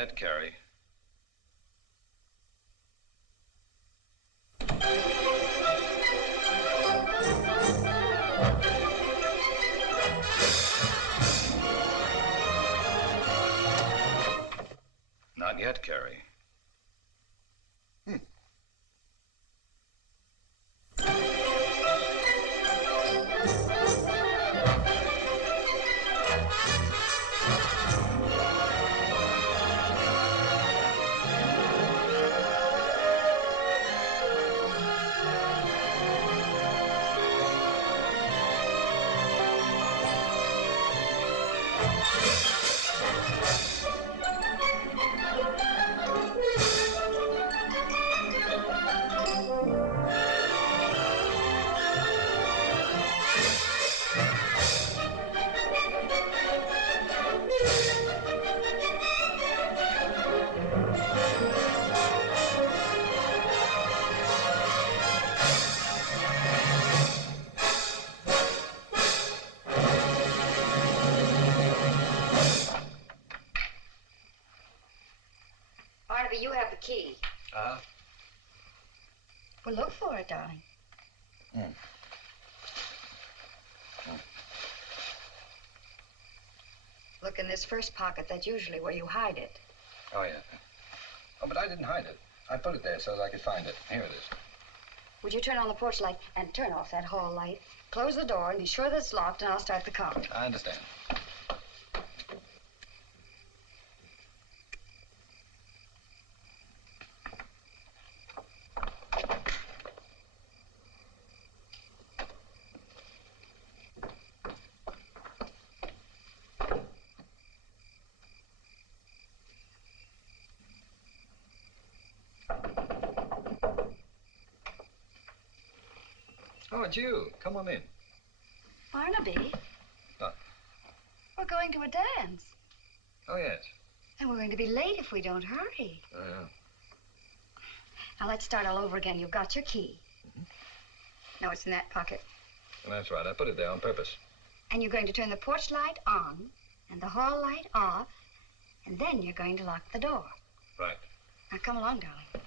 yet, Carrie. Not yet, Carrie. Barnaby, you have the key. Well, look for it, darling. Look in this first pocket. That's usually where you hide it. Oh, yeah. Oh, but I didn't hide it. I put it there so that I could find it. Here it is. Would you turn on the porch light and turn off that hall light? Close the door and be sure that it's locked, and I'll start the car. I understand. Oh, it's you. Come on in. Barnaby? What? We're going to a dance. Oh, yes. And we're going to be late if we don't hurry. Oh, yeah. Now, let's start all over again. You've got your key. Now, it's in that pocket. That's right. I put it there on purpose. And you're going to turn the porch light on and the hall light off, and then you're going to lock the door. Right. Now, come along, darling.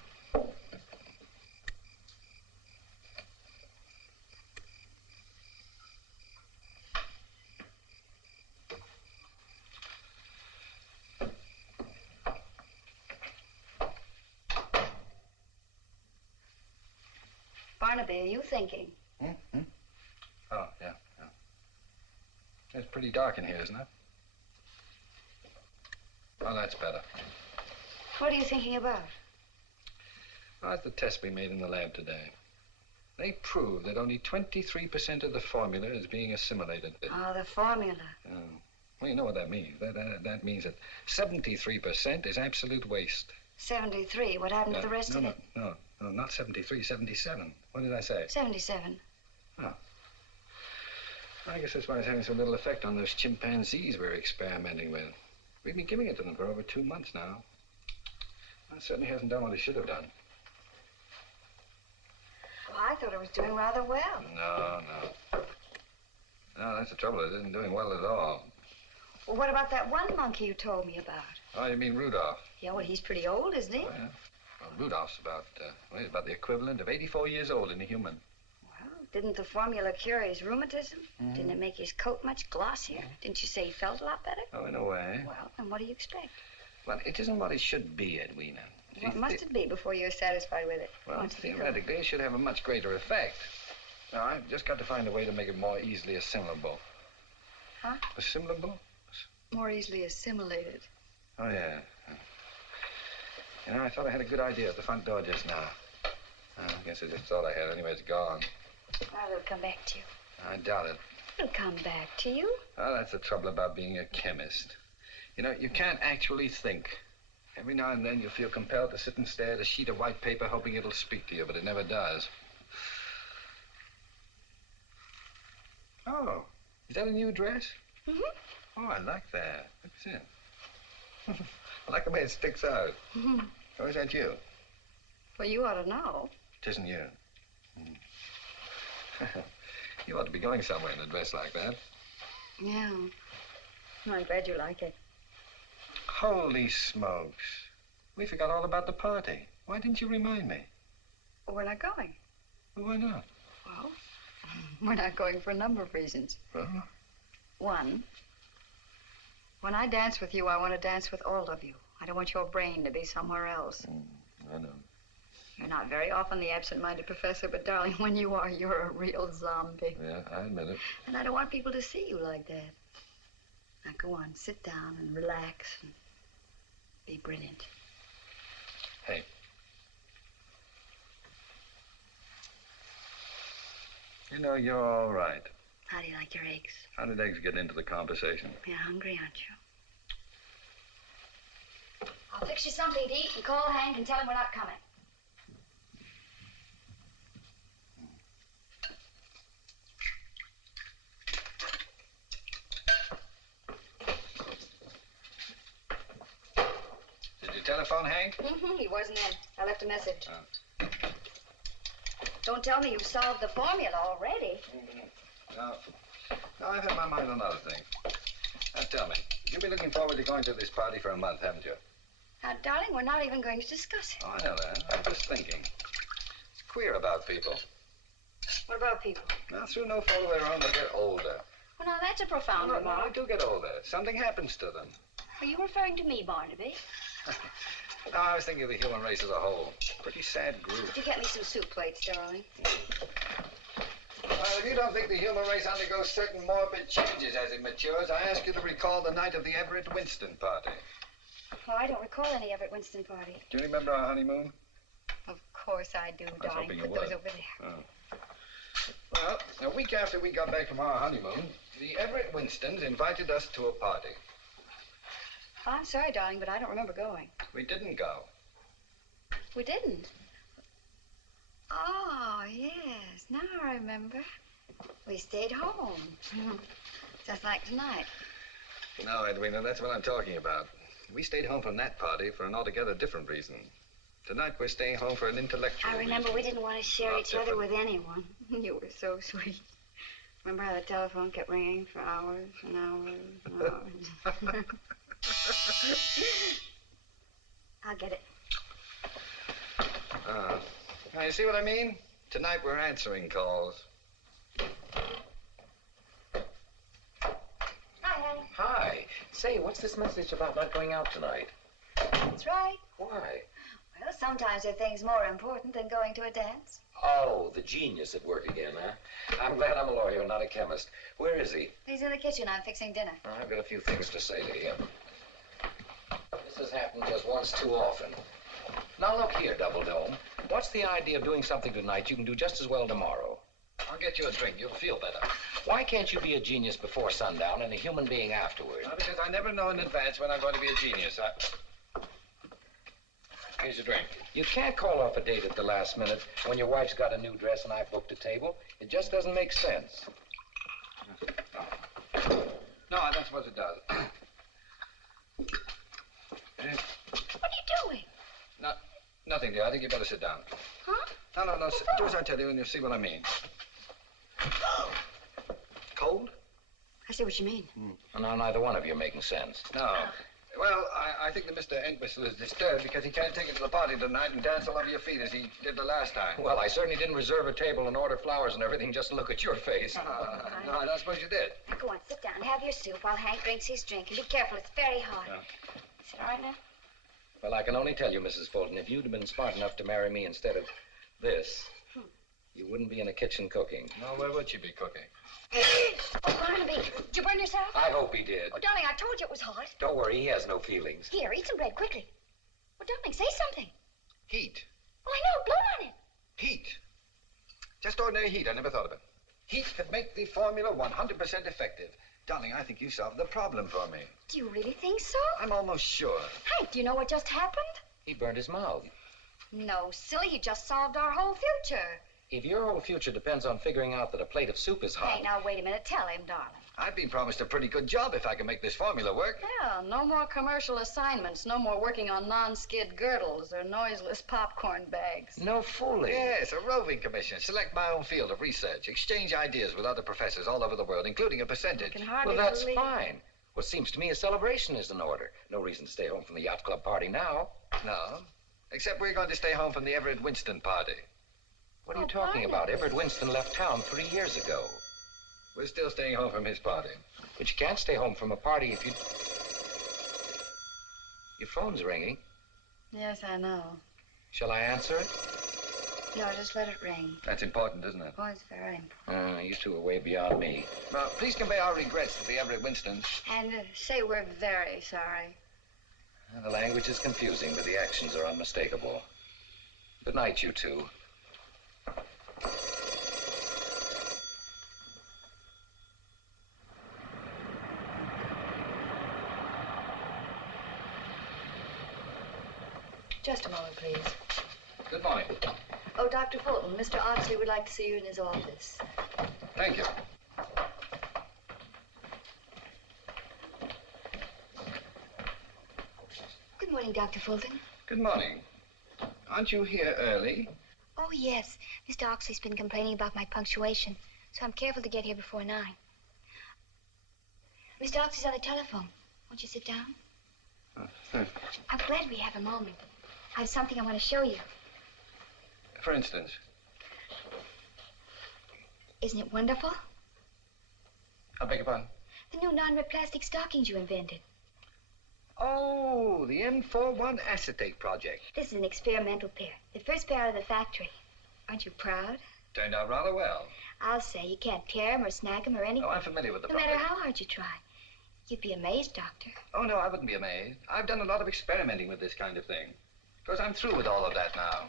Barnaby, are you thinking? Oh, yeah. It's pretty dark in here, isn't it? Oh, that's better. What are you thinking about? Oh, that's the test we made in the lab today. They proved that only 23% of the formula is being assimilated. Oh, the formula. Well, you know what that means. That means that 73% is absolute waste. 73. What happened to the rest of it? No, not 73, 77. What did I say? 77. Oh. I guess that's why it's having so little effect on those chimpanzees we're experimenting with. We've been giving it to them for over 2 months now. It certainly hasn't done what it should have done. Well, I thought it was doing rather well. No, that's the trouble. It isn't doing well at all. Well, what about that one monkey you told me about? Oh, you mean Rudolph? Yeah, well, he's pretty old, isn't he? Oh, yeah. Well, Rudolph's he's about the equivalent of 84 years old in a human. Well, didn't the formula cure his rheumatism? Didn't it make his coat much glossier? Didn't you say he felt a lot better? Oh, in a way. Well, then what do you expect? Well, it isn't what it should be, Edwina. What must it be before you're satisfied with it? Well, theoretically, it should have a much greater effect. Now, I've just got to find a way to make it more easily assimilable. Huh? Assimilable? More easily assimilated. Oh, yeah. You know, I thought I had a good idea at the front door just now. I guess I just thought I had. Anyway, it's gone. Well, it'll come back to you. I doubt it. It'll come back to you. Oh, that's the trouble about being a chemist. You know, you can't actually think. Every now and then you feel compelled to sit and stare at a sheet of white paper hoping it'll speak to you, but it never does. Oh, is that a new dress? Mm-hmm. Oh, I like that. What's it? I like the way it sticks out. Mm-hmm. Or is that you? Well, you ought to know. It isn't you. You ought to be going somewhere in a dress like that. Yeah. I'm glad you like it. Holy smokes. We forgot all about the party. Why didn't you remind me? Well, we're not going. Well, why not? Well, we're not going for a number of reasons. Well? One, when I dance with you, I want to dance with all of you. I don't want your brain to be somewhere else. I know. You're not very often the absent-minded professor, but darling, when you are, you're a real zombie. Yeah, I admit it. And I don't want people to see you like that. Now go on, sit down and relax and be brilliant. Hey. You know, you're all right. How do you like your eggs? How did eggs get into the conversation? You're hungry, aren't you? I'll fix you something to eat and call Hank and tell him we're not coming. Did you telephone Hank? He wasn't in. I left a message. Oh. Don't tell me you've solved the formula already. No, I've had my mind on other things. Now tell me, you've been looking forward to going to this party for a month, haven't you? Now, darling, we're not even going to discuss it. Oh, I know that. I'm just thinking. It's queer about people. What about people? Now, through no fault of their own, they get older. Well, now, that's a profound No, remark. they do get older. Something happens to them. Are you referring to me, Barnaby? No, I was thinking of the human race as a whole. Pretty sad group. Could you get me some soup plates, darling? Well, if you don't think the human race undergoes certain morbid changes as it matures, I ask you to recall the night of the Everett Winston party. Oh, I don't recall any Everett Winston party. Do you remember our honeymoon? Of course I do, was darling. hoping you Put those would. over there. Oh. Well, a week after we got back from our honeymoon, the Everett Winstons invited us to a party. Oh, I'm sorry, darling, but I don't remember going. We didn't go. We didn't. Oh, yes. Now I remember. We stayed home. Just like tonight. No, Edwina, that's what I'm talking about. We stayed home from that party for an altogether different reason. Tonight we're staying home for an intellectual I remember reason. we didn't want to share Not each other different. with anyone. You were so sweet. Remember how the telephone kept ringing for hours and hours and hours? I'll get it. Now, you see what I mean? Tonight we're answering calls. Hi, honey. Hi. Say, what's this message about not going out tonight? That's right. Why? Well, sometimes there are things more important than going to a dance. Oh, the genius at work again, huh? I'm glad I'm a lawyer, not a chemist. Where is he? He's in the kitchen. I'm fixing dinner. I've got a few things to say to him. This has happened just once too often. Now, look here, Double Dome. What's the idea of doing something tonight you can do just as well tomorrow? I'll get you a drink. You'll feel better. Why can't you be a genius before sundown and a human being afterward? Well, because I never know in advance when I'm going to be a genius. Here's your drink. You can't call off a date at the last minute when your wife's got a new dress and I've booked a table. It just doesn't make sense. No, I don't suppose it does. What are you doing? Nothing, dear. I think you better sit down. Huh? No. Do as I tell you and you'll see what I mean. Cold? I see what you mean. Well, now, neither one of you are making sense. No. Well, I think that Mr. Entwistle is disturbed because he can't take it to the party tonight and dance all over your feet as he did the last time. Well, I certainly didn't reserve a table and order flowers and everything just to look at your face. No, I don't suppose you did. Now, go on, sit down. Have your soup while Hank drinks his drink. And be careful. It's very hot. Yeah. Is it all right now? Well, I can only tell you, Mrs. Fulton, if you'd have been smart enough to marry me instead of this, you wouldn't be in the kitchen cooking. No, where would she be cooking? Oh, Barnaby, did you burn yourself? I hope he did. Oh, darling, I told you it was hot. Don't worry, he has no feelings. Here, eat some bread quickly. Well, darling, say something. Heat. Well, I know. Blow on it. Heat. Just ordinary heat. I never thought of it. Heat could make the formula 100% effective. Darling, I think you solved the problem for me. Do you really think so? I'm almost sure. Hank, do you know what just happened? He burned his mouth. No, silly. You just solved our whole future. If your whole future depends on figuring out that a plate of soup is hot... Hey, now, wait a minute. Tell him, darling. I've been promised a pretty good job if I can make this formula work. Yeah, no more commercial assignments. No more working on non-skid girdles or noiseless popcorn bags. No fooling. Yes, a roving commission. Select my own field of research. Exchange ideas with other professors all over the world, including a I percentage. can hardly Well, that's believe... fine. What seems to me a celebration is in order. No reason to stay home from the yacht club party now. No, except we're going to stay home from the Everett Winston party. What are you talking about? Everett Winston left town 3 years ago. We're still staying home from his party. But you can't stay home from a party if you... Your phone's ringing. Yes, I know. Shall I answer it? No, just let it ring. That's important, isn't it? Oh, it's very important. You two are way beyond me. Well, please convey our regrets to the Everett Winstons. And say we're very sorry. The language is confusing, but the actions are unmistakable. Good night, you two. Just a moment, please. Good morning. Oh, Dr. Fulton, Mr. Oxley would like to see you in his office. Thank you. Good morning, Dr. Fulton. Good morning. Aren't you here early? Oh, yes. Mr. Oxley's been complaining about my punctuation, so I'm careful to get here before 9. Mr. Oxley's on the telephone. Won't you sit down? I'm glad we have a moment. I have something I want to show you. For instance? Isn't it wonderful? I beg your pardon? The new non-rip plastic stockings you invented. Oh, the N41 acetate project. This is an experimental pair. The first pair out of the factory. Aren't you proud? Turned out rather well. I'll say you can't tear them or snag them or anything. Oh, I'm familiar with the No project. matter how hard you try. You'd be amazed, Doctor. Oh, no, I wouldn't be amazed. I've done a lot of experimenting with this kind of thing. Of course, I'm through with all of that now.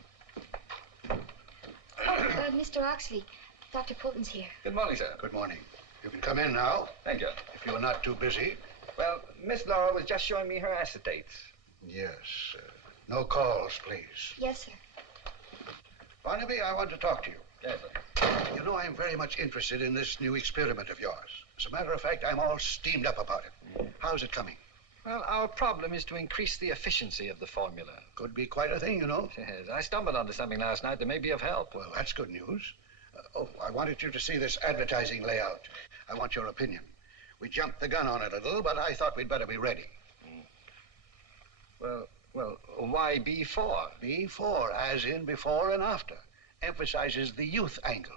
Oh, Mr. Oxley, Dr. Fulton's here. Good morning, sir. Good morning. You can come in now, Thank you. if you're not too busy. Well, Miss Laura was just showing me her acetates. Yes. No calls, please. Yes, sir. Barnaby, I want to talk to you. Yes, sir. You know, I'm very much interested in this new experiment of yours. As a matter of fact, I'm all steamed up about it. How's it coming? Well, our problem is to increase the efficiency of the formula. Could be quite a thing, you know. Yes, I stumbled onto something last night that may be of help. Well, that's good news. I wanted you to see this advertising layout. I want your opinion. We jumped the gun on it a little, but I thought we'd better be ready. Well, why B4? B4, as in before and after. Emphasizes the youth angle.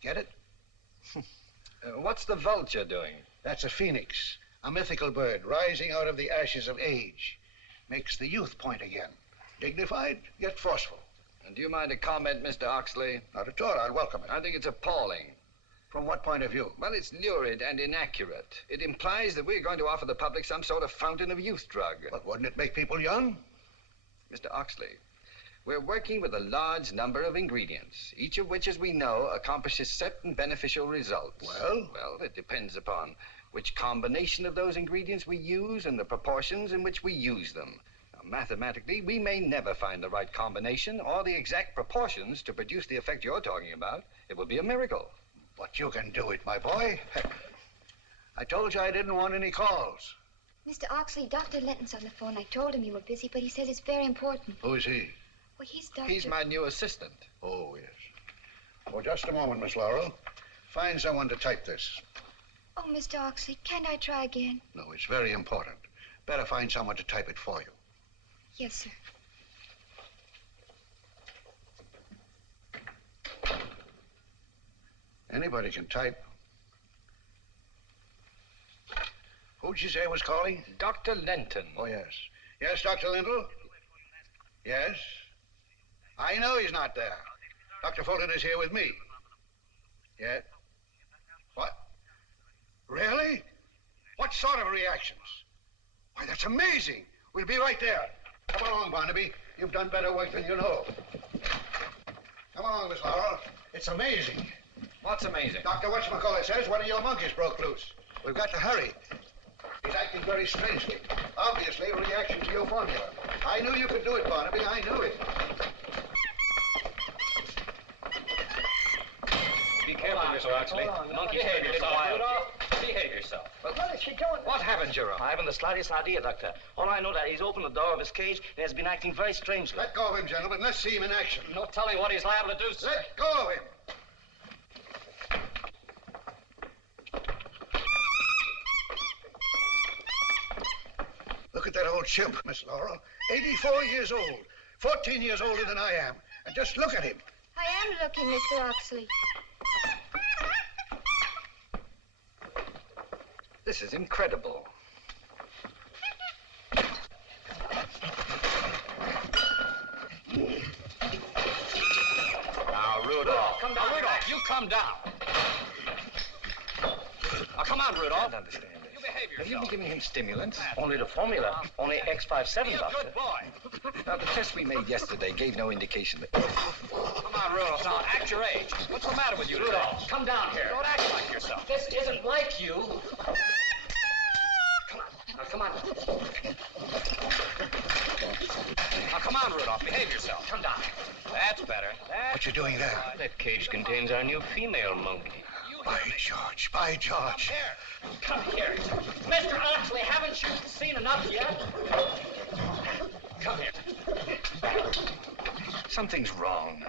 Get it? What's the vulture doing? That's a phoenix, a mythical bird rising out of the ashes of age. Makes the youth point again. Dignified, yet forceful. And do you mind a comment, Mr. Oxley? Not at all. I'll welcome it. I think it's appalling. From what point of view? Well, it's lurid and inaccurate. It implies that we're going to offer the public some sort of fountain of youth drug. But wouldn't it make people young? Mr. Oxley, we're working with a large number of ingredients, each of which, as we know, accomplishes certain beneficial results. Well? Well, it depends upon which combination of those ingredients we use and the proportions in which we use them. Now, mathematically, we may never find the right combination or the exact proportions to produce the effect you're talking about. It would be a miracle. But you can do it, my boy. I told you I didn't want any calls. Mr. Oxley, Dr. Linton's on the phone. I told him you were busy, but he says it's very important. Who is he? Well, he's Dr. He's my new assistant. Oh, yes. Oh, just a moment, Miss Laurel. Find someone to type this. Oh, Mr. Oxley, can't I try again? No, it's very important. Better find someone to type it for you. Yes, sir. Anybody can type. Who'd you say was calling? Dr. Lenton. Oh, yes. Yes, Dr. Lintle? Yes? I know he's not there. Dr. Fulton is here with me. Yes? What? Really? What sort of reactions? Why, that's amazing. We'll be right there. Come along, Barnaby. You've done better work than you know. Come along, Miss Laurel. It's amazing. What's amazing? Dr. Whatchamacallit says one of your monkeys broke loose. We've got to hurry. He's acting very strangely. Obviously, a reaction to your formula. I knew you could do it, Barnaby. I knew it. Be careful, Mr. Oxley. The monkey's getting a little wild. Behave yourself. What is she doing? What happened, Jerome? I haven't the slightest idea, Doctor. All I know that he's opened the door of his cage and has been acting very strangely. Let go of him, gentlemen. Let's see him in action. No telling what he's liable to do, sir. Let go of him. look at that old chimp, Miss Laurel. 84 years old. 14 years older than I am. And just look at him. I am looking, Mr. Oxley. This is incredible. Now, Rudolph. Come down. Now, Rudolph, you come down. Now, come on, Rudolph. I don't understand this. You behave yourself. Have you been giving him stimulants? Only the formula. Only X57, Be a Doctor. good boy. Now, the test we made yesterday gave no indication that... Come on, Rudolph. Now, act your age. What's the matter with you, Rudolph, come down here. Don't act like yourself. This isn't like you. Come on. Now, come on. Now, come on, Rudolph. Behave yourself. Come down. That's better. What you doing there? That cage contains our new female monkey. By George, by George. Come here. Mr. Oxley, haven't you seen enough yet? Come here. Something's wrong.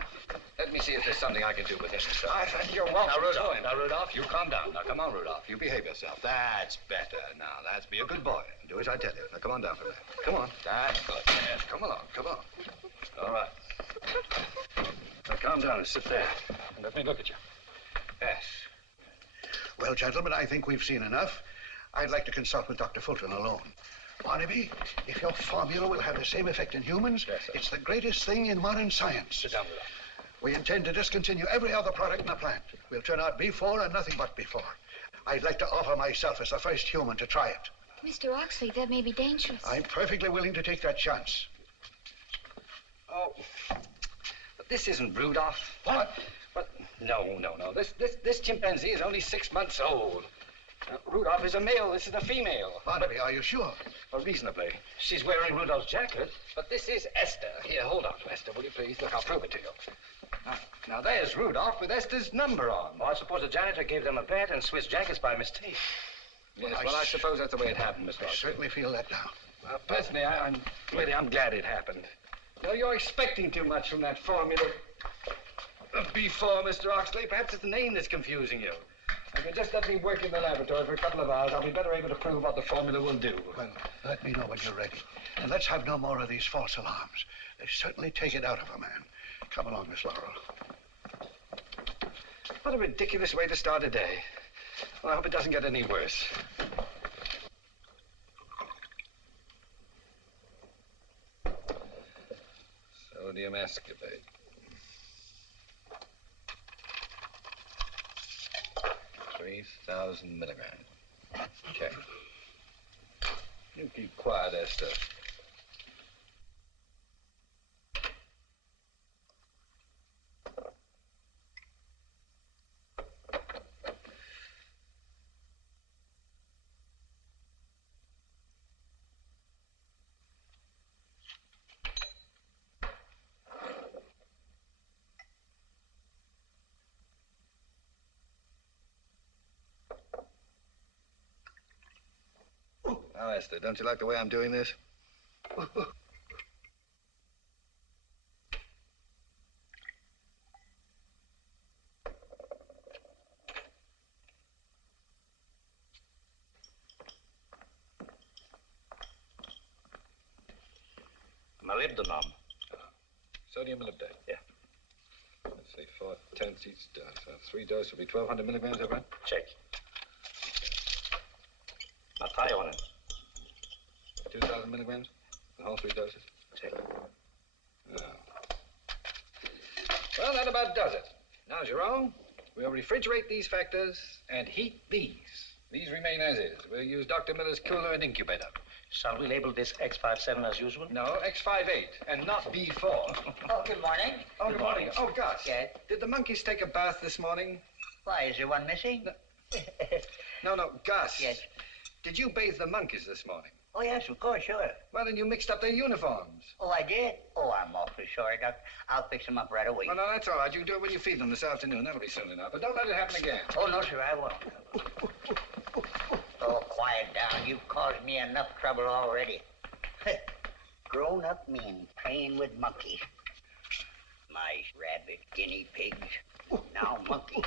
Let me see if there's something I can do with him, sir. You're welcome. Now, Rudolph, you calm down. Now, come on, Rudolph. You behave yourself. That's better. Now, that's be a good boy. Do as I tell you. Now, come on down from there. Come on. That's good. Yes, come along. Come on. All right. Now, calm down and sit there. And let me look at you. Yes. Well, gentlemen, I think we've seen enough. I'd like to consult with Dr. Fulton alone. Barnaby, if your formula will have the same effect in humans, yes, sir. It's the greatest thing in modern science. Sit down, Rudolph. We intend to discontinue every other product in the plant. We'll turn out B4 and nothing but B4. I'd like to offer myself as the first human to try it. Mr. Oxley, that may be dangerous. I'm perfectly willing to take that chance. Oh, but this isn't Rudolph. What? But no. This chimpanzee is only 6 months old. Rudolph is a male. This is a female. Barnaby, are you sure? Well, reasonably. She's wearing Rudolph's jacket. But this is Esther. Here, hold on, Esther, will you please? Look, I'll prove it to you. Now there's Rudolph with Esther's number on. Well, I suppose the janitor gave them a pet and switched jackets by mistake. Yes, well, I suppose that's the way it happened, Mr. I Oxley. certainly feel that now. Well, personally, I'm glad it happened. You know, you're expecting too much from that formula of B4, Mr. Oxley. Perhaps it's the name that's confusing you. If you just let me work in the laboratory for a couple of hours, I'll be better able to prove what the formula will do. Well, let me know when you're ready. And let's have no more of these false alarms. They certainly take it out of a man. Come along, Miss Laurel. What a ridiculous way to start a day. Well, I hope it doesn't get any worse. Sodium ascorbate. 3,000 milligrams. Okay. You keep quiet, Esther. Now, Esther, don't you like the way I'm doing this? Molybdenum. Sodium molybdate. Yeah. Let's see, 4/10 each dose. So 3 doses will be 1,200 milligrams, is that right? Check. Now tie on it. 2,000 milligrams? The whole 3 doses? Check. No. Well, that about does it. Now, Jerome, we'll refrigerate these factors and heat these. These remain as is. We'll use Dr. Miller's cooler and incubator. Shall we label this X57 as usual? No, X58, and not B4. Oh, good morning. Oh, good morning. Oh, Gus. Yes? Did the monkeys take a bath this morning? Why, is there one missing? No, Gus. Yes. Did you bathe the monkeys this morning? Oh, yes, of course, sure. Well, then you mixed up their uniforms. Oh, I did? Oh, I'm awfully sorry, Doc. I'll fix them up right away. Well, no, that's all right. You can do it when you feed them this afternoon. That'll be soon enough. But don't let it happen again. Oh, no, sir, I won't. Oh, quiet down. You've caused me enough trouble already. Grown-up men playing with monkeys. Mice, rabbit, guinea pigs. Now monkeys.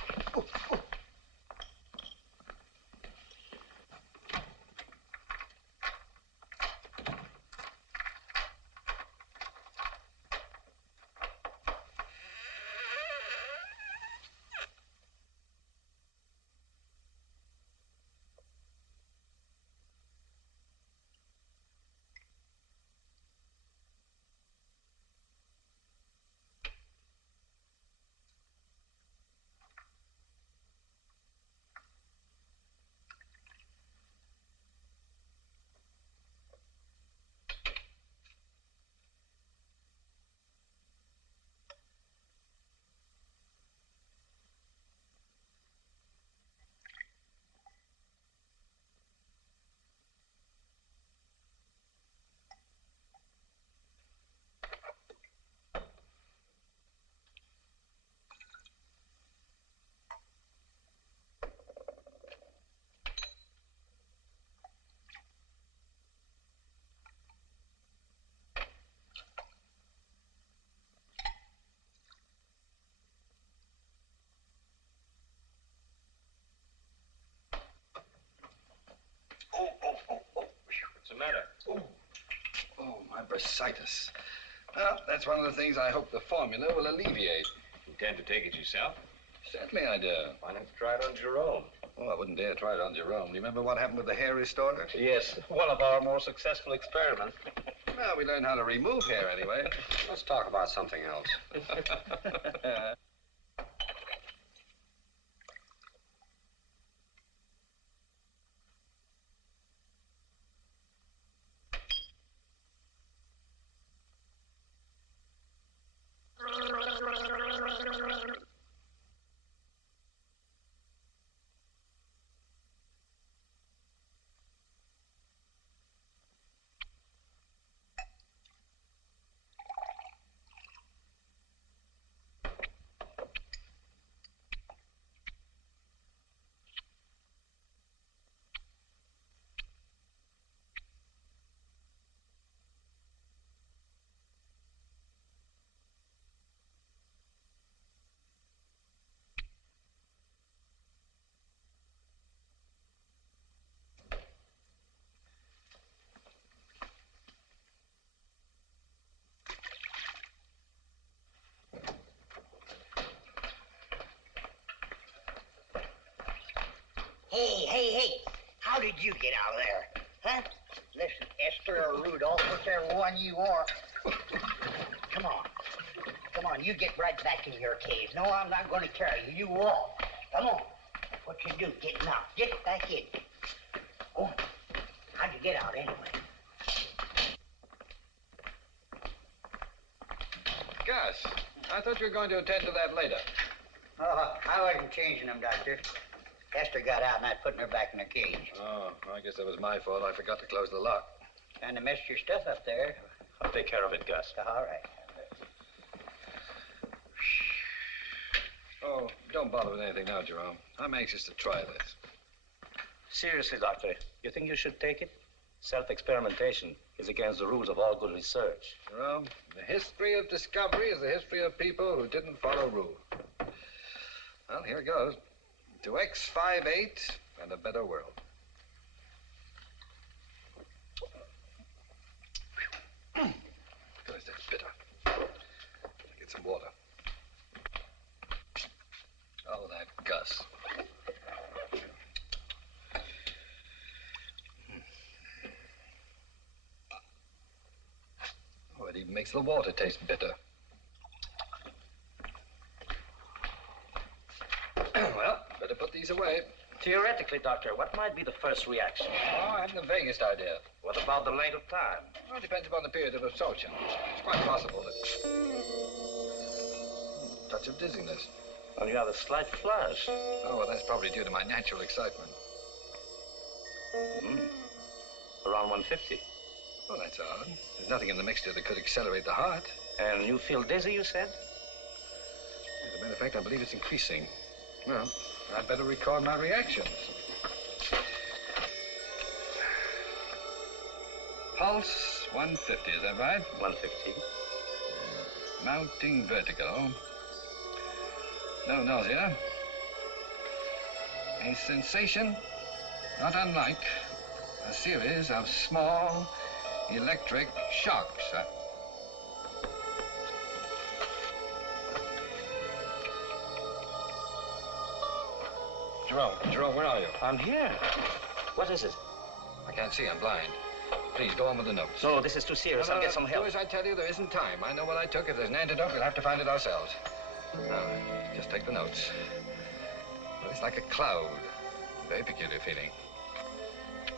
the matter? Oh, my bursitis. Well, that's one of the things I hope the formula will alleviate. Intend to take it yourself? Certainly I do. Why not try it on Jerome? Oh, I wouldn't dare try it on Jerome. Remember what happened with the hair restorer? Yes, one of our more successful experiments. Well, we learned how to remove hair anyway. Let's talk about something else. Hey, how did you get out of there? Huh? Listen, Esther or Rudolph, whichever one you are. Come on, you get right back in your cave. No, I'm not going to carry you. You walk. Come on. What you do, get knocked. Get back in. Oh, how'd you get out anyway? Gus, I thought you were going to attend to that later. Oh, I wasn't changing them, Doctor. Esther got out and I was putting her back in her cage. Oh, I guess that was my fault. I forgot to close the lock. Kind of messed your stuff up there. I'll take care of it, Gus. All right. Oh, don't bother with anything now, Jerome. I'm anxious to try this. Seriously, Doctor, you think you should take it? Self-experimentation is against the rules of all good research. Jerome, the history of discovery is the history of people who didn't follow rules. Well, here it goes. To X58 and a better world. Goodness, that's bitter. Get some water. Oh, that Gus. Oh, it even makes the water taste bitter. Well, better put these away. Theoretically, Doctor, what might be the first reaction? Oh, I haven't the vaguest idea. What about the length of time? Well, it depends upon the period of absorption. It's quite possible that... touch of dizziness. Well, you have a slight flush. Oh, well, that's probably due to my natural excitement. Around 150. Oh, that's odd. There's nothing in the mixture that could accelerate the heart. And you feel dizzy, you said? As a matter of fact, I believe it's increasing. Well, I'd better record my reactions. Pulse 150, is that right? 150. Mounting vertigo. No nausea. A sensation not unlike a series of small electric shocks. Jerome, where are you? I'm here. What is it? I can't see, I'm blind. Please, go on with the notes. No, this is too serious. I'll get some help. Do as I tell you, there isn't time. I know what I took. If there's an antidote, we'll have to find it ourselves. Now, just take the notes. Well, it's like a cloud. Very peculiar feeling.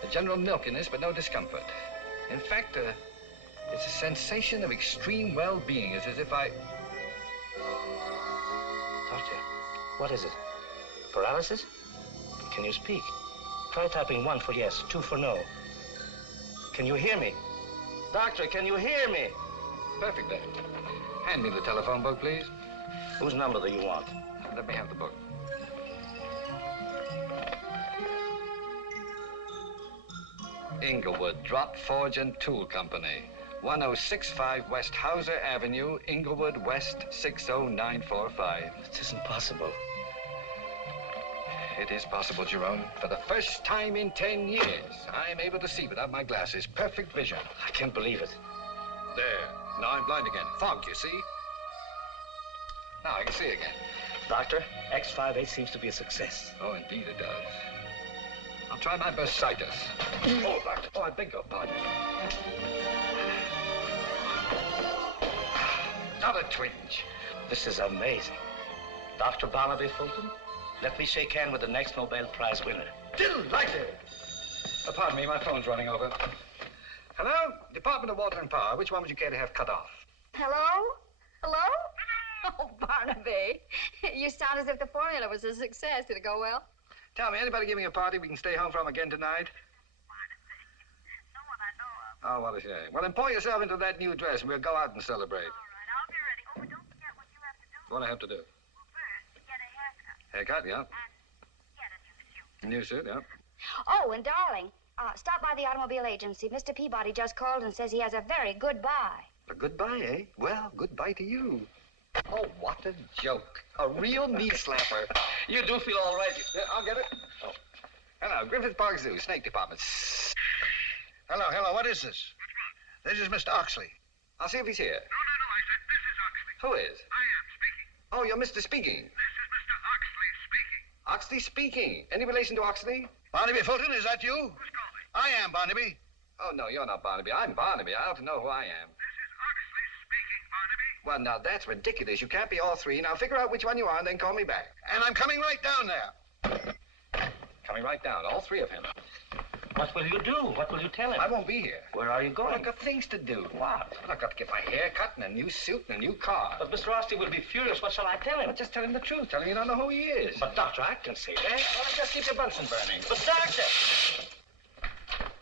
A general milkiness, but no discomfort. In fact, it's a sensation of extreme well-being. It's as if I... Doctor, what is it? Paralysis? Can you speak? Try typing 1 for yes, 2 for no. Can you hear me? Doctor, can you hear me? Perfectly. Hand me the telephone book, please. Whose number do you want? Let me have the book. Inglewood, Drop, Forge, and Tool Company. 1065 West Hauser Avenue, Inglewood, West 60945. It isn't possible. It is possible, Jerome. For the first time in 10 years, I am able to see without my glasses. Perfect vision. I can't believe it. There. Now I'm blind again. Fogged, you see? Now I can see again. Doctor, X58 seems to be a success. Oh, indeed it does. I'll try my best sightus. Oh, doctor. Oh, I beg your pardon. Not a twinge. This is amazing. Dr. Barnaby Fulton, let me shake hands with the next Nobel Prize winner. Delighted. Pardon me, my phone's running over. Hello? Department of Water and Power. Which one would you care to have cut off? Hello? Hello? Oh, Barnaby. You sound as if the formula was a success. Did it go well? Tell me, anybody giving a party we can stay home from again tonight? No one I know of. Oh, what a shame. Well, then pour yourself into that new dress and we'll go out and celebrate. All right, I'll be ready. Oh, but don't forget what you have to do. What do I have to do? Well, first, get a haircut. Haircut, yeah. And get a new suit. A new suit, yeah. Oh, and darling, stop by the automobile agency. Mr. Peabody just called and says he has a very good buy. A goodbye, eh? Well, goodbye to you. Oh, what a joke. A real knee slapper. You do feel all right. Yeah, I'll get it. Oh. Hello, Griffith Park Zoo, Snake Department. Hello, what is this? This is Mr. Oxley. I'll see if he's here. No, I said Mrs. Oxley. Who is? I am speaking. Oh, you're Mr. Speaking. This is Mr. Oxley speaking. Oxley Speaking. Any relation to Oxley? Barnaby Fulton, is that you? Who's calling? I am Barnaby. Oh, no, you're not Barnaby. I'm Barnaby. I ought to know who I am. This is Oxley speaking, Barnaby. Well, now, that's ridiculous. You can't be all three. Now, figure out which one you are and then call me back. And I'm coming right down there. Coming right down, all three of him. What will you do? What will you tell him? I won't be here. Where are you Well, going? I've got things to do. What? Well, I've got to get my hair cut and a new suit and a new car. But Mr. Oxley will be furious. What shall I tell him? Well, just tell him the truth. Tell him you don't know who he is. But, Doctor, I can say that. Well, just keep your Bunsen burning. But, Doctor!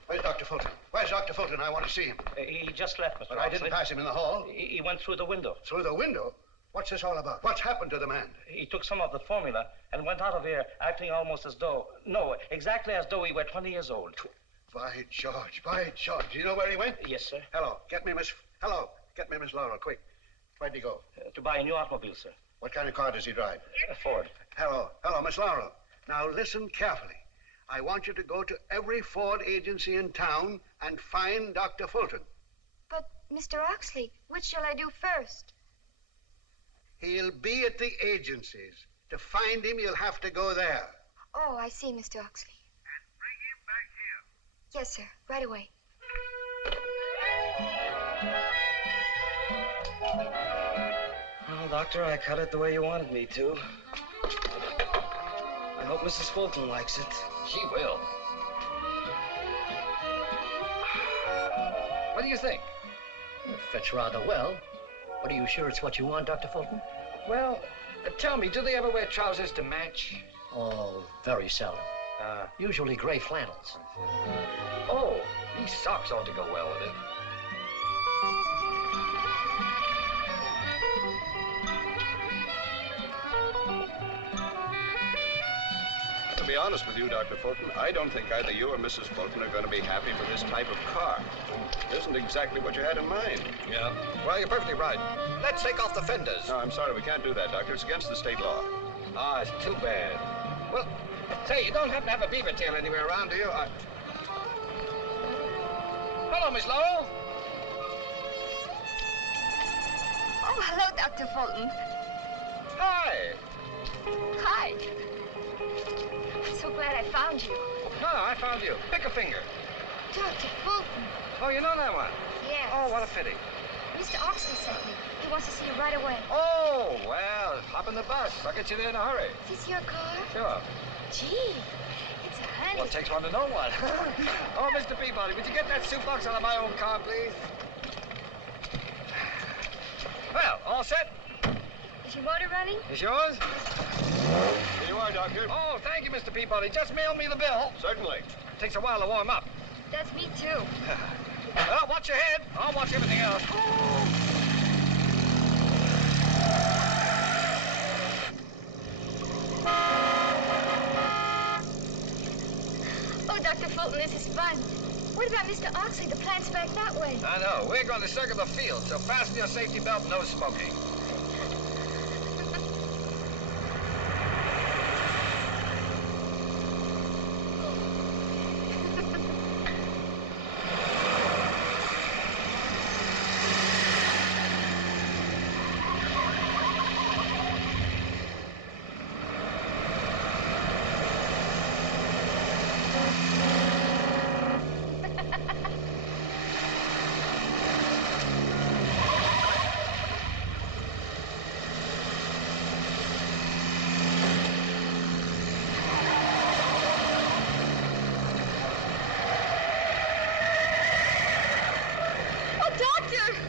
Where's Dr. Fulton? Where's Dr. Fulton? I want to see him. He just left, Mr. But Oxley. I didn't pass him in the hall. He went through the window. Through the window? What's this all about? What's happened to the man? He took some of the formula and went out of here acting almost as though... No, exactly as though he were 20 years old. By George, by George. Do you know where he went? Yes, sir. Hello, get me Miss Laurel, quick. Where'd he go? To buy a new automobile, sir. What kind of car does he drive? Ford. Hello, Miss Laurel. Now listen carefully. I want you to go to every Ford agency in town and find Dr. Fulton. But, Mr. Oxley, which shall I do first? He'll be at the agencies. To find him, you'll have to go there. Oh, I see, Mr. Oxley. And bring him back here. Yes, sir. Right away. Well, Doctor, I cut it the way you wanted me to. I hope Mrs. Fulton likes it. She will. What do you think? It fits rather well. But are you sure it's what you want, Dr. Fulton? Well, tell me, do they ever wear trousers to match? Oh, very seldom. Usually gray flannels. Oh, these socks ought to go well with it. To be honest with you, Dr. Fulton, I don't think either you or Mrs. Fulton are going to be happy with this type of car. It isn't exactly what you had in mind. Yeah. Well, you're perfectly right. Let's take off the fenders. No, I'm sorry, we can't do that, Doctor. It's against the state law. Ah, it's too bad. Well, say, you don't happen to have a beaver tail anywhere around, do you? Hello, Miss Laurel. Oh, hello, Dr. Fulton. Hi. Hi. I'm so glad I found you. No, I found you. Pick a finger. Dr. Fulton. Oh, you know that one? Yes. Oh, what a pity. Mr. Oxley sent me. He wants to see you right away. Oh, well, hop in the bus. I'll get you there in a hurry. Is this your car? Sure. Gee, it's a handy... Well, it takes one to know one. Oh, Mr. Peabody, would you get that soup box out of my own car, please? Well, all set? Is your motor running? Is yours? Here you are, Doctor. Oh, thank you, Mr. Peabody. Just mail me the bill. Certainly. Takes a while to warm up. That's me, too. Well, watch your head. I'll watch everything else. Oh, Dr. Fulton, this is fun. What about Mr. Oxley? The plant's back that way. I know. We're going to circle the field, so fasten your safety belt and no smoking.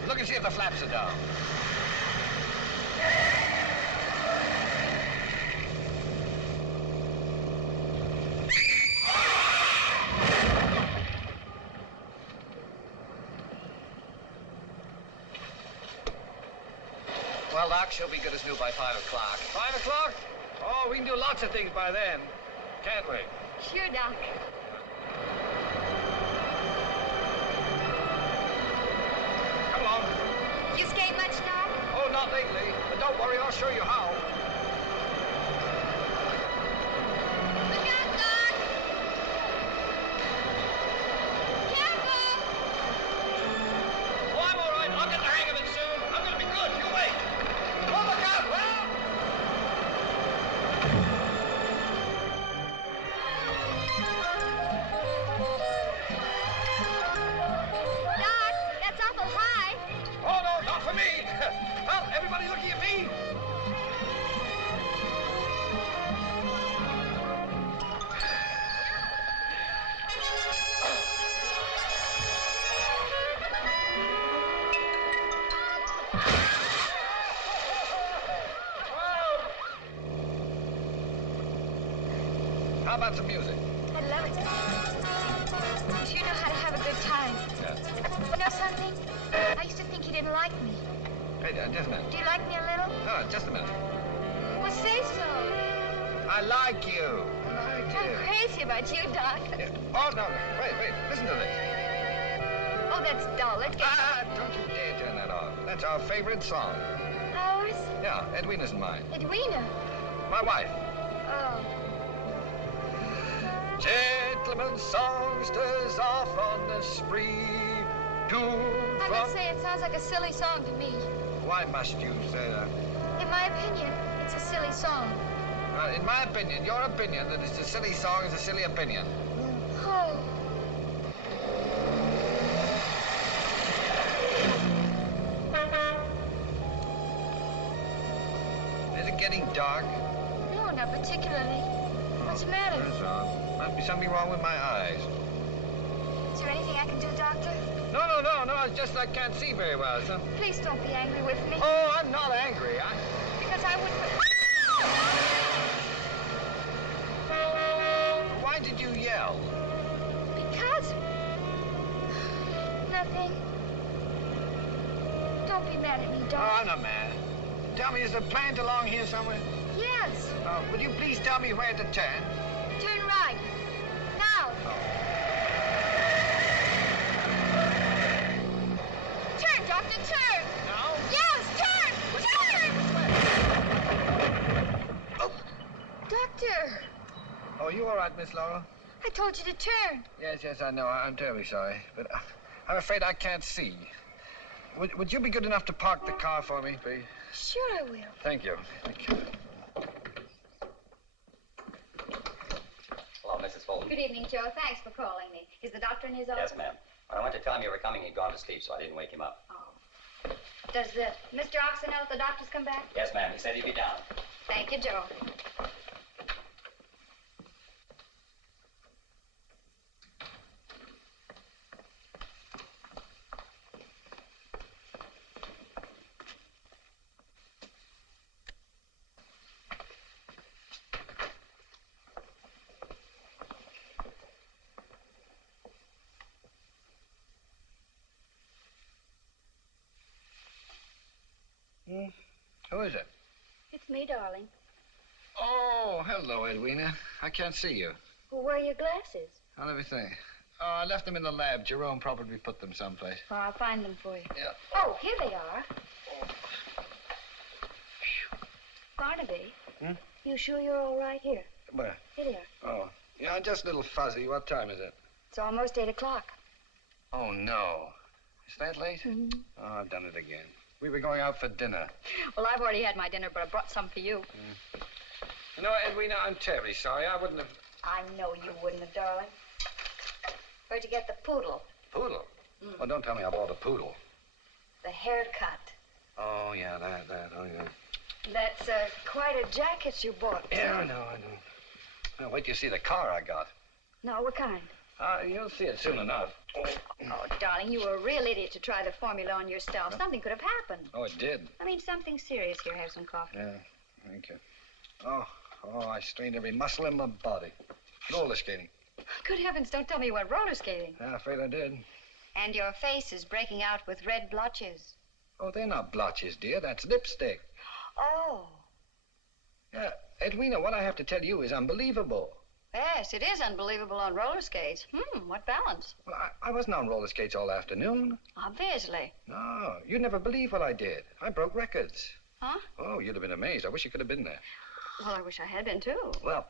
Look and see if the flaps are down. Well, Doc, she'll be good as new by 5 o'clock. 5 o'clock? Oh, we can do lots of things by then. Can't we? Sure, Doc. Come along. You skate much, Doc? Oh, not lately. But don't worry, I'll show you how. Look out, Doc! Careful! Oh, I'm all right. I'll get the hang of it soon. I'm going to be good. You wait. Oh, look out! Well! Doc, that's awful high. Oh, no, not for me. Well, everybody looking at me. How about some music? I love it. You sure know how to have a good time. Yeah. You know something? I used to think you didn't like me. Hey, just a minute. Do you like me a little? No, just a minute. Well, say so. I like you. I like I'm you. crazy about you, Doc. Yeah. Oh, no. Wait. Listen to this. Oh, that's dull. Let's get... Don't you dare turn that off. That's our favorite song. Ours? Yeah, Edwina's and mine. Edwina. My wife. Oh. Gentlemen songsters off on the spree. To I must say, it sounds like a silly song to me. Why must you say that? In my opinion, it's a silly song. In my opinion, your opinion that it's a silly song is a silly opinion. Oh. Is it getting dark? No, not particularly. What's the matter? Turns on. Must be something wrong with my eyes. Is there anything I can do, Doctor? No. It's just I can't see very well, son. Please don't be angry with me. Oh, I'm not angry. Because I wouldn't... Why did you yell? Because... Nothing. Don't be mad at me, Oh, Doc. I'm not mad. Tell me, is the plant along here somewhere? Yes. Would you please tell me where to turn? Turn right. Now. Turn, Doctor, turn. Now? Yes, turn. Oh. Doctor, Oh, you all right, Miss Laurel? I told you to turn. Yes, I know. I'm terribly sorry. But I'm afraid I can't see. Would you be good enough to park the car for me, please? Sure I will. Thank you. Hello, Mrs. Fulton. Good evening, Joe. Thanks for calling me. Is the doctor in his office? Yes, ma'am. When I went to tell him you were coming, he'd gone to sleep, so I didn't wake him up. Oh. Does Mr. Oxon know if the doctor's come back? Yes, ma'am. He said he'd be down. Thank you, Joe. Who is it? It's me, darling. Oh, hello, Edwina. I can't see you. Well, where are your glasses? I'll let me think. Oh, I left them in the lab. Jerome probably put them someplace. Well, I'll find them for you. Yeah. Oh, here they are. Barnaby. Hmm? You sure you're all right? Here. Where? Here. Oh. Yeah, I'm just a little fuzzy. What time is it? It's almost 8 o'clock. Oh, no. Is that late? Mm-hmm. Oh, I've done it again. We were going out for dinner. Well, I've already had my dinner, but I brought some for you. You know, Edwina, I'm terribly sorry. I wouldn't have... I know you wouldn't have, darling. Where'd you get the poodle? Poodle? Well, don't tell me I bought a poodle. The haircut. Oh, yeah, that. Oh, yeah. That's quite a jacket you bought. Yeah, I know. Now, wait till you see the car I got. No, what kind? You'll see it soon enough. Oh, darling, you were a real idiot to try the formula on yourself. Something could have happened. Oh, it did. I mean, something serious. Here, have some coffee. Yeah, thank you. Oh, I strained every muscle in my body. Roller skating. Good heavens, don't tell me you went roller skating. Yeah, afraid I did. And your face is breaking out with red blotches. Oh, they're not blotches, dear. That's lipstick. Oh. Yeah, Edwina, what I have to tell you is unbelievable. Yes, it is unbelievable on roller skates. What balance. Well, I wasn't on roller skates all afternoon. Obviously. No, you'd never believe what I did. I broke records. Huh? Oh, you'd have been amazed. I wish you could have been there. Well, I wish I had been, too. Well,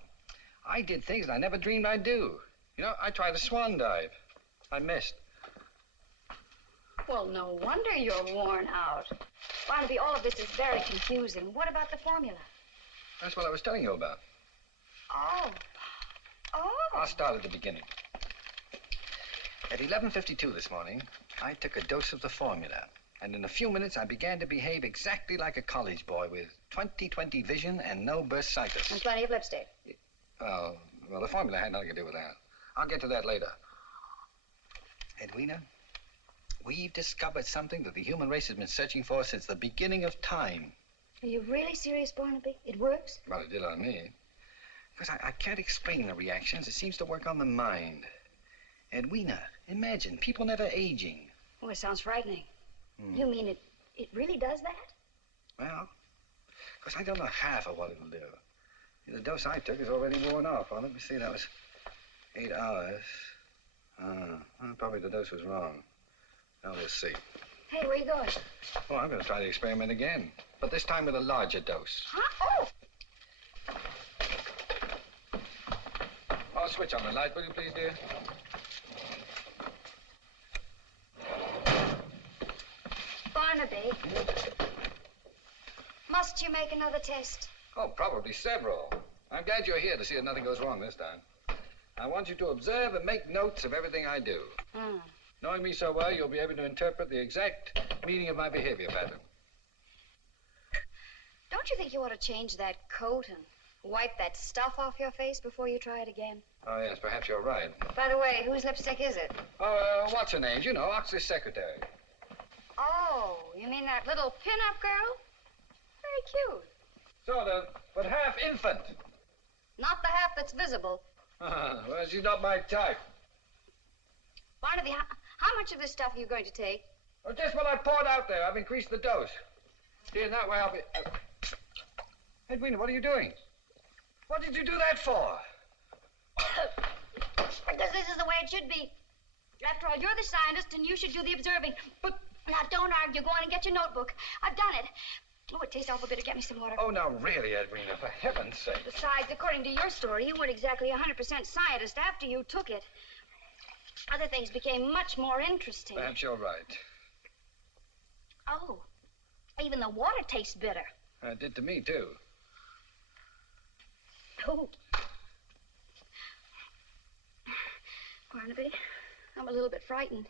I did things that I never dreamed I'd do. You know, I tried a swan dive. I missed. Well, no wonder you're worn out. Barnaby, all of this is very confusing. What about the formula? That's what I was telling you about. Oh. I'll start at the beginning. At 11:52 this morning, I took a dose of the formula. And in a few minutes, I began to behave exactly like a college boy with 20/20 vision and no bursitis. And plenty of lipstick. Oh, well, the formula had nothing to do with that. I'll get to that later. Edwina, we've discovered something that the human race has been searching for since the beginning of time. Are you really serious, Barnaby? It works? Well, it did on me. Because I can't explain the reactions. It seems to work on the mind. Edwina, imagine, people never aging. Oh, it sounds frightening. You mean it really does that? Well, because I don't know half of what it'll do. The dose I took is already worn off. Oh, let me see, that was 8 hours. Well, probably the dose was wrong. Now we'll see. Hey, where are you going? Oh, I'm going to try the experiment again. But this time with a larger dose. Huh? Oh, switch on the light, will you please, dear? Barnaby, must you make another test? Oh, probably several. I'm glad you're here to see that nothing goes wrong this time. I want you to observe and make notes of everything I do. Knowing me so well, you'll be able to interpret the exact meaning of my behavior pattern. Don't you think you ought to change that coat and wipe that stuff off your face before you try it again? Oh, yes, perhaps you're right. By the way, whose lipstick is it? Oh, what's her name? You know, Oxley's secretary. Oh, you mean that little pin-up girl? Very cute. Sort of, but half infant. Not the half that's visible. Well, she's not my type. Barnaby, how much of this stuff are you going to take? Oh, just what I poured out there. I've increased the dose. See, in that way I'll be... Edwina, what are you doing? What did you do that for? Because this is the way it should be. After all, you're the scientist and you should do the observing. But... Now, don't argue. Go on and get your notebook. I've done it. Oh, it tastes awful bitter. Get me some water. Oh, now, really, Edwina, for heaven's sake. Besides, according to your story, you weren't exactly 100% scientist after you took it. Other things became much more interesting. Perhaps you're right. Oh, even the water tastes bitter. It did to me, too. Oh. Barnaby, I'm a little bit frightened.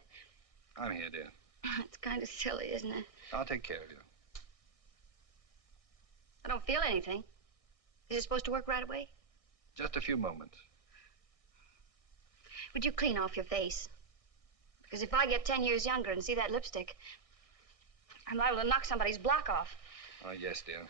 I'm here, dear. It's kind of silly, isn't it? I'll take care of you. I don't feel anything. Is it supposed to work right away? Just a few moments. Would you clean off your face? Because if I get 10 years younger and see that lipstick, I'm liable to knock somebody's block off. Oh, yes, dear.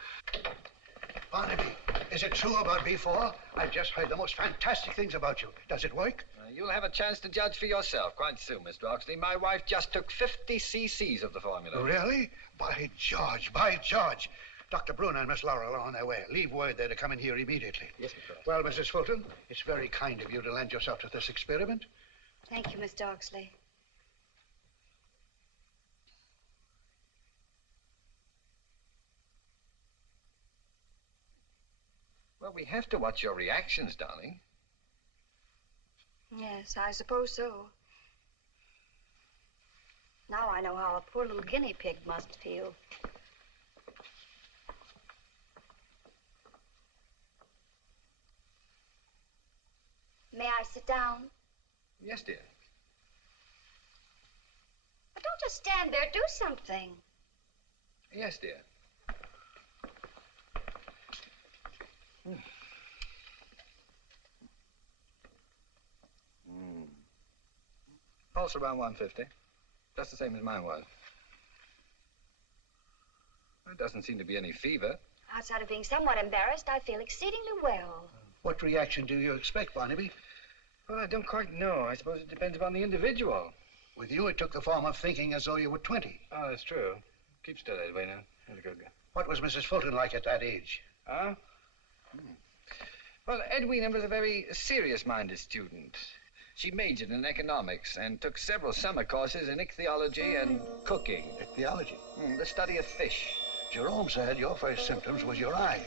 Barnaby, is it true about B4? I've just heard the most fantastic things about you. Does it work? You'll have a chance to judge for yourself quite soon, Mr. Oxley. My wife just took 50 cc's of the formula. Really? By George, by George. Dr. Bruner and Miss Laurel are on their way. Leave word there to come in here immediately. Yes, Mr. Oxley. Well, Mrs. Fulton, it's very kind of you to lend yourself to this experiment. Thank you, Mr. Oxley. Well, we have to watch your reactions, darling. Yes, I suppose so. Now I know how a poor little guinea pig must feel. May I sit down? Yes, dear. But don't just stand there. Do something. Yes, dear. Pulse around 150. Just the same as mine was. There doesn't seem to be any fever. Outside of being somewhat embarrassed, I feel exceedingly well. What reaction do you expect, Barnaby? Well, I don't quite know. I suppose it depends upon the individual. With you, it took the form of thinking as though you were 20. Oh, that's true. Keep still, Edwina. That's a good guy. What was Mrs. Fulton like at that age? Huh? Well, Edwina was a very serious-minded student. She majored in economics and took several summer courses in ichthyology and cooking. Ichthyology? The study of fish. Jerome said your first symptoms was your eyes.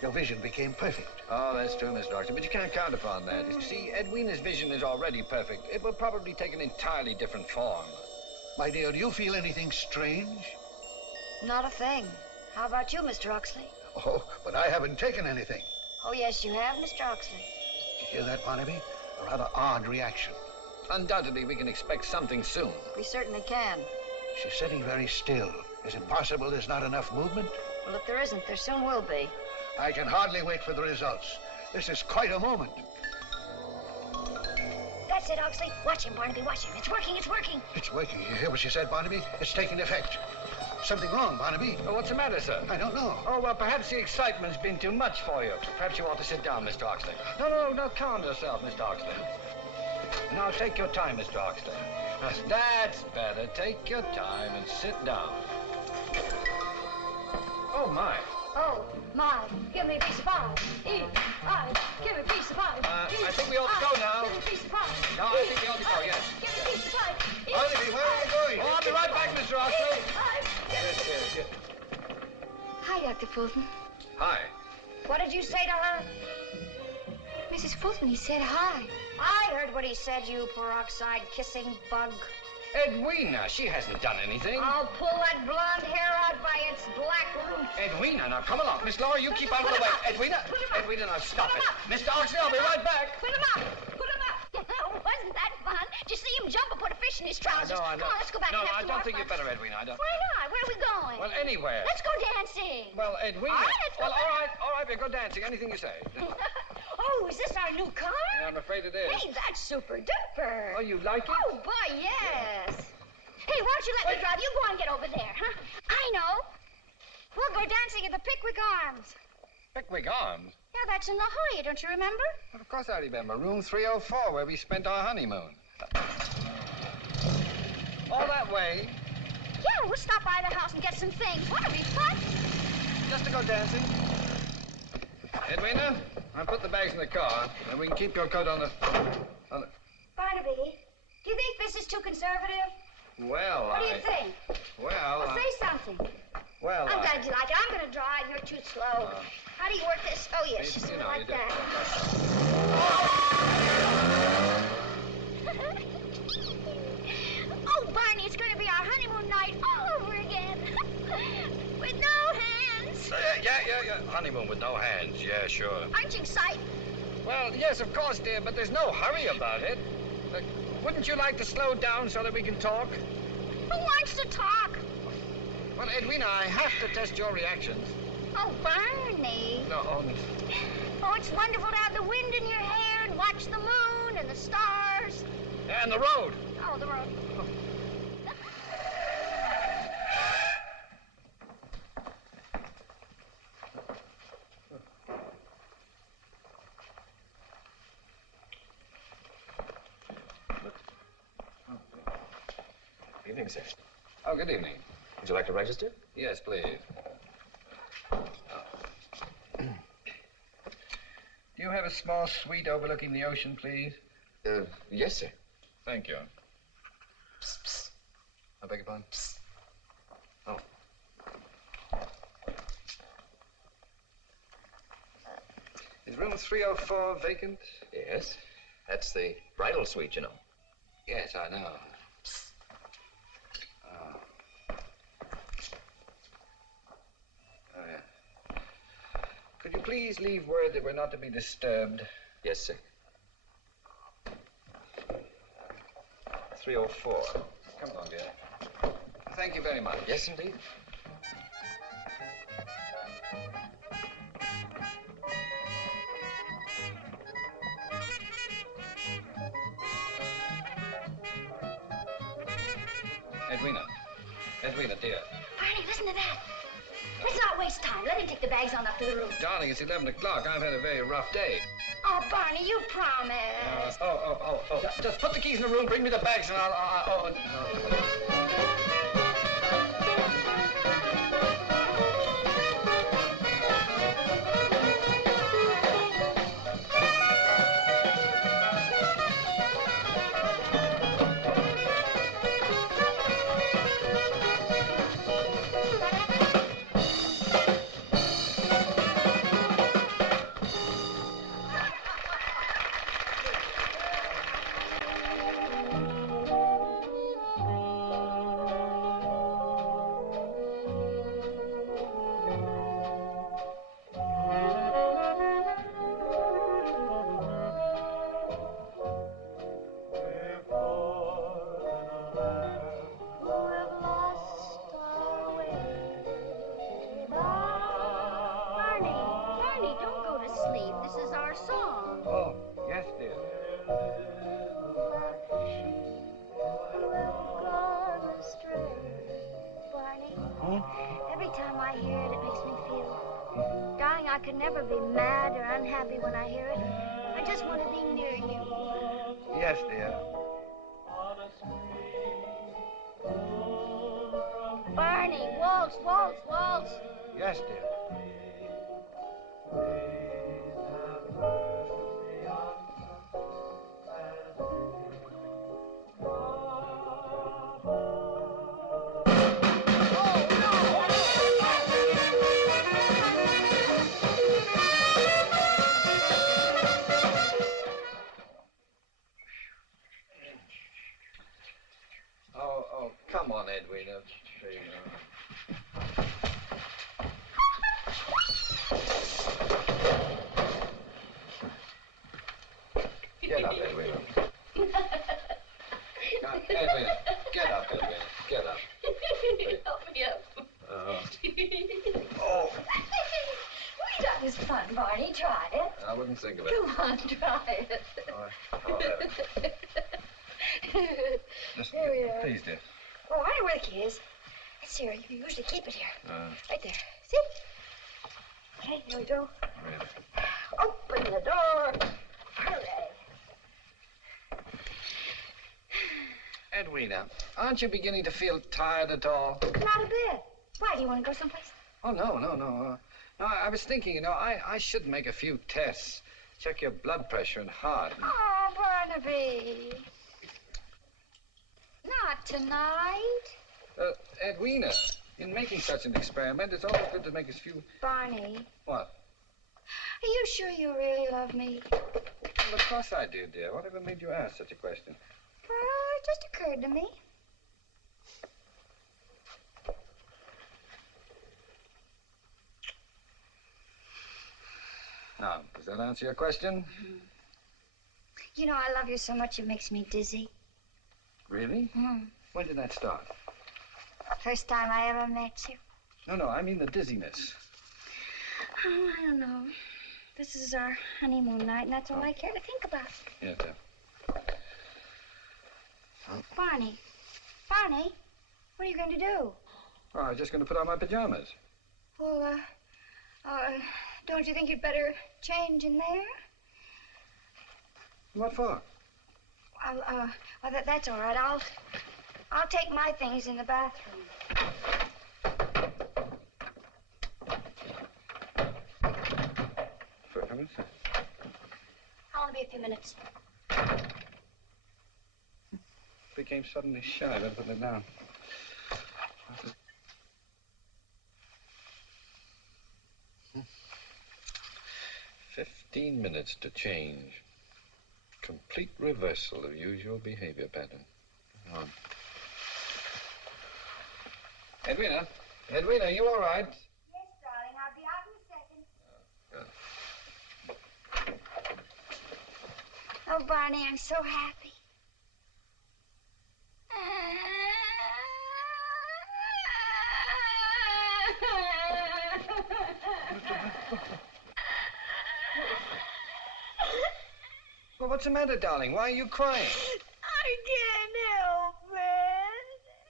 Your vision became perfect. Oh, that's true, Mr. Oxley, but you can't count upon that. You see, Edwina's vision is already perfect. It will probably take an entirely different form. My dear, do you feel anything strange? Not a thing. How about you, Mr. Oxley? Oh, but I haven't taken anything. Oh, yes, you have, Mr. Oxley. Did you hear that, Barnaby? A rather odd reaction. Undoubtedly, we can expect something soon. We certainly can. She's sitting very still. Is it possible there's not enough movement? Well, if there isn't, there soon will be. I can hardly wait for the results. This is quite a moment. That's it, Oxley. Watch him, Barnaby, watch him. It's working, it's working. It's working. You hear what she said, Barnaby? It's taking effect. Something wrong, Barnaby. Oh, what's the matter, sir? I don't know. Oh, well, perhaps the excitement's been too much for you. Perhaps you ought to sit down, Mr. Oxley. No, calm yourself, Mr. Oxley. Now, take your time, Mr. Oxley. That's better. Take your time and sit down. Oh, my. Oh, my. Give me a piece of pie. E-I. Give me a piece of pie. I think we ought to go now. Give me a piece of pie. No, I think we ought to go, yes. Give me a piece of pie. Barnaby, where are you going? Oh, I'll be right back, Mr. Oxley. Yes. Hi, Dr. Fulton. Hi. What did you say to her? Mrs. Fulton, he said hi. I heard what he said, you peroxide kissing bug. Edwina, she hasn't done anything. I'll pull that blonde hair out by its black roots. Edwina, now come along. Miss Laura, you keep out of the way. Edwina, now stop it. Mr. Oxley, I'll be right back. Put him up. Wasn't that fun? Did you see him jump and put a fish in his trousers? I know. Come on, let's go back and have some more I don't think fun. you better, Edwina. I don't. Why not? Where are we going? Well, anywhere. Let's go dancing. Well, Edwina. All right, let's go. Well, all right, we'll go dancing. Anything you say. Oh, is this our new car? Yeah, I'm afraid it is. Hey, that's super duper. Oh, you like it? Oh, boy, yes. Hey, why don't you let me drive? You go and get over there, huh? I know. We'll go dancing at the Pickwick Arms. Pickwick Arms? Yeah, that's in La Jolla, don't you remember? Well, of course I remember. Room 304, where we spent our honeymoon. All that way? Yeah, we'll stop by the house and get some things. Won't it be fun? Just to go dancing. Edwina, I'll put the bags in the car, and we can keep your coat on the... Barnaby, do you think this is too conservative? Well, What do you think? Well, Say something. Well, I'm glad you like it. I'm going to drive. You're too slow. How do you work this? Oh, yes, just like that. Oh, Barney, it's going to be our honeymoon night all over again. With no hands. Yeah. Honeymoon with no hands. Yeah, sure. Aren't you excited? Well, yes, of course, dear, but there's no hurry about it. Wouldn't you like to slow down so that we can talk? Who wants to talk? Well, Edwina, I have to test your reactions. Oh, Barney. No, Oh, it's wonderful to have the wind in your hair and watch the moon and the stars. And the road. Oh, the road. Evening, sir. Oh, good evening. Would you like to register? Yes, please. Do you have a small suite overlooking the ocean, please? Yes, sir. Thank you. Psst, psst. I beg your pardon? Psst. Oh. Is room 304 vacant? Yes. That's the bridal suite, you know. Yes, I know. Psst. Oh, yeah. Could you please leave word that we're not to be disturbed? Yes, sir. 304. Come along, dear. Thank you very much. Yes, indeed. Edwina, dear. Barney, listen to that. Let's not waste time. Let him take the bags on up to the room. Darling, it's 11 o'clock. I've had a very rough day. Oh, Barney, you promised. Just put the keys in the room, bring me the bags, and I'll. Barney, don't go to sleep. This is our song. Oh, yes, dear. Barney, every time I hear it, it makes me feel... Darling, I could never be mad or unhappy when I hear it. I just want to be near you. Yes, dear. Barney, waltz, waltz, waltz. Yes, dear. Oh, come on, Edwina. Get up, Edwina. Now, Edwina, get up, Edwina. Get up. Help me up. Oh. Well, that was fun, Barney. Try it. I wouldn't think of it. Come on, try it. I'll have it. Just, Here we are. please, dear. Oh, I know where the key is. Let's see, you usually keep it here. Right there. See? Okay, here we go. Really? Open the door. Hooray. Edwina, aren't you beginning to feel tired at all? Not a bit. Why, do you want to go someplace? Oh, no. No, I was thinking, I should make a few tests. Check your blood pressure and heart. Oh, Barnaby. Not tonight. Edwina, in making such an experiment, it's always good to make a few... Barney. What? Are you sure you really love me? Well, of course I do, dear. Whatever made you ask such a question? Well, it just occurred to me. Now, does that answer your question? Mm-hmm. You know, I love you so much it makes me dizzy. Really? Mm. When did that start? First time I ever met you. No, I mean the dizziness. Oh, I don't know. This is our honeymoon night, and that's all I care to think about. Yes, dear. Barney, what are you going to do? Oh, I'm just going to put on my pajamas. Well, don't you think you'd better change in there? What for? Well, that's all right. I'll take my things in the bathroom. For heaven's sake. I'll only be a few minutes. Became suddenly shy. I better put it down. 15 minutes to change. Complete reversal of usual behavior pattern. On. Edwina, are you all right? Yes, darling. I'll be out in a second. Oh, Barney, I'm so happy. Well, what's the matter, darling? Why are you crying? I can't help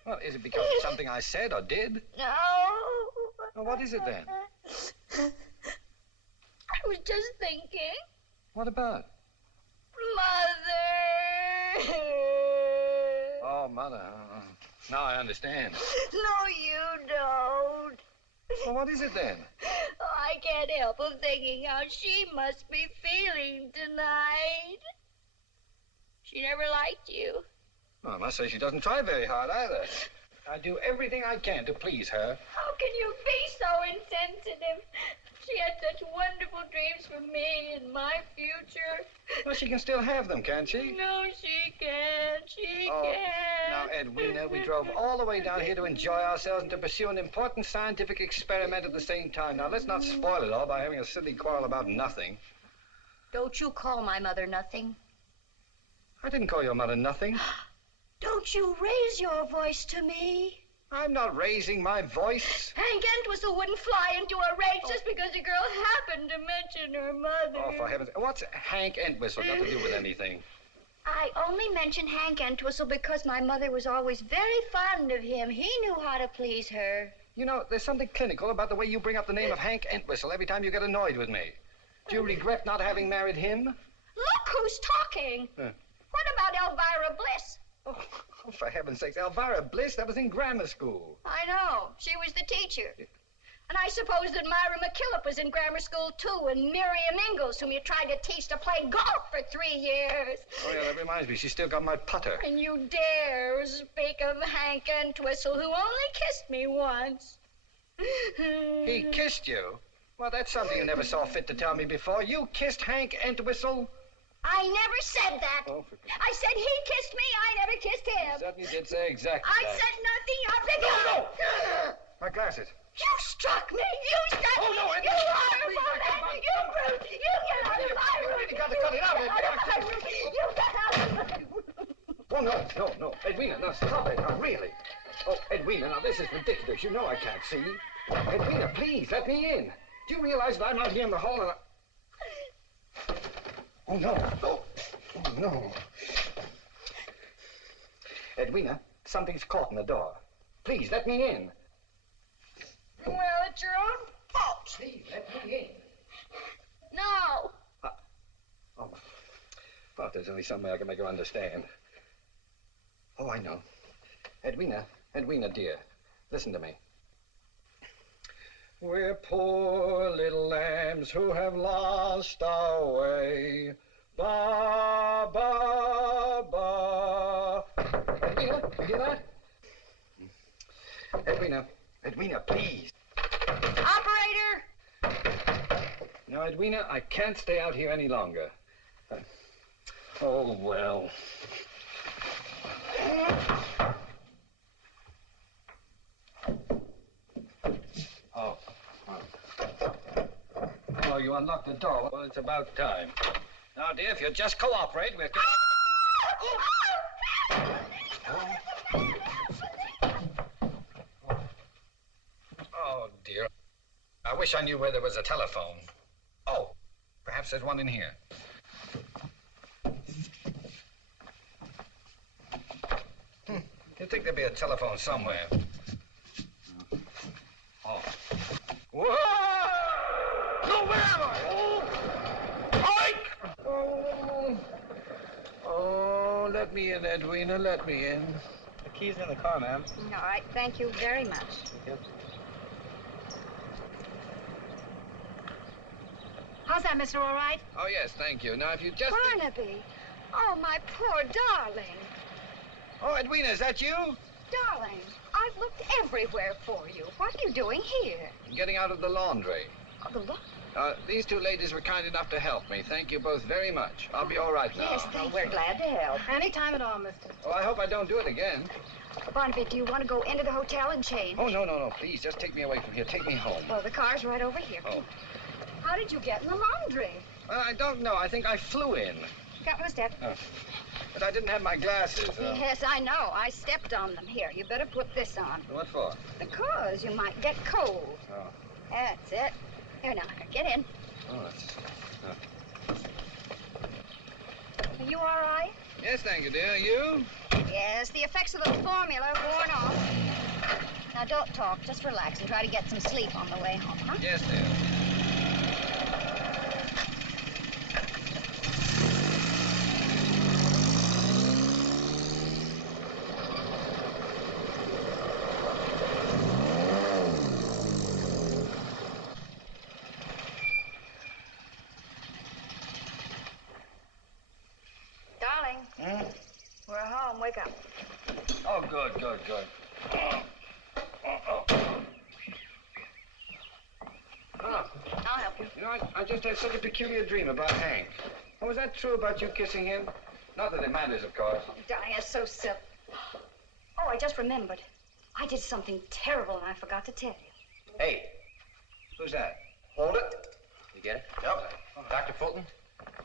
it. Well, is it because of something I said or did? No. Well, what is it then? I was just thinking. What about? Mother. Oh, Mother. Now I understand. No, you don't. Well, what is it then? Oh, I can't help but thinking how she must be feeling tonight. She never liked you. Well, I must say she doesn't try very hard either. I do everything I can to please her. How can you be so insensitive? She had such wonderful dreams for me and my future. Well, she can still have them, can't she? No, she can't. She can't. Now, Edwina, we drove all the way down here to enjoy ourselves and to pursue an important scientific experiment at the same time. Now, let's not spoil it all by having a silly quarrel about nothing. Don't you call my mother nothing. I didn't call your mother nothing. Don't you raise your voice to me. I'm not raising my voice. Hank Entwistle wouldn't fly into a rage just because a girl happened to mention her mother. Oh, for heaven's sake. What's Hank Entwistle got to do with anything? I only mentioned Hank Entwistle because my mother was always very fond of him. He knew how to please her. You know, there's something clinical about the way you bring up the name of Hank Entwistle every time you get annoyed with me. Do you regret not having married him? Look who's talking. What about Elvira Bliss? Oh, for heaven's sakes, Elvira Bliss, that was in grammar school. I know. She was the teacher. And I suppose that Myra McKillop was in grammar school, too, and Miriam Ingalls, whom you tried to teach to play golf for 3 years. Oh, yeah, that reminds me. She's still got my putter. And you dare speak of Hank Entwistle, who only kissed me once. He kissed you? Well, that's something you never saw fit to tell me before. You kissed Hank Entwistle? I never said that. Oh, I said he kissed me. I never kissed him. You certainly did say exactly I that. said nothing of the kind. No! My glasses. You struck me. You struck me. No, You horrible man. You brute. You get out of my room. You got to cut it out. You get out of my room. You get out of my room. Oh, no. Edwina, now stop it. Now, really. Oh, Edwina, now this is ridiculous. You know I can't see. Edwina, please, let me in. Do you realize that I'm out here in the hall and Oh, no. Oh, no. Edwina, something's caught in the door. Please, let me in. Well, it's your own fault. Please, let me in. No. Oh, well, if there's only some way I can make her understand. Oh, I know. Edwina, dear, listen to me. We're poor little lambs who have lost our way. Ba, ba, ba. Edwina, you hear that? Edwina, please. Operator! Now, Edwina, I can't stay out here any longer. Oh, well. Oh, you unlocked the door. Well, it's about time. Now, dear, if you'll just cooperate, we'll get... Oh, dear. I wish I knew where there was a telephone. Oh, perhaps there's one in here. You'd think there'd be a telephone somewhere. Oh. Whoa! No, where am I? Oh! Oh, let me in, Edwina, let me in. The key's in the car, ma'am. All right, thank you very much. Yep. How's that, mister, all right? Oh, yes, thank you. Now, if you just... Barnaby. Oh, my poor darling. Oh, Edwina, is that you? Darling, I've looked everywhere for you. What are you doing here? Getting out of the laundry. Oh, the laundry? These two ladies were kind enough to help me. Thank you both very much. I'll be all right now. Yes, we're glad to help. Any time at all, mister. Oh, I hope I don't do it again. Barnaby, do you want to go into the hotel and change? Oh, no. Please, just take me away from here. Take me home. Well, the car's right over here. Oh. How did you get in the laundry? I don't know. I think I flew in. Got my step. Oh. But I didn't have my glasses. Yes, I know. I stepped on them. Here, you better put this on. What for? Because you might get cold. Oh. That's it. Here now, get in. Oh, that's... Are you all right? Yes, thank you, dear. You? Yes, the effects of the formula are worn off. Now, don't talk. Just relax and try to get some sleep on the way home, huh? Yes, dear. Darling, we're home. Wake up. Oh, good, good, good. I'll help you. You know, I just had such a peculiar dream about Hank. Oh, was that true about you kissing him? Not that it matters, of course. Oh, darling, that's so silly. Oh, I just remembered. I did something terrible and I forgot to tell you. Hey, Who's that? hold it. You get it? Yep. Dr. Fulton?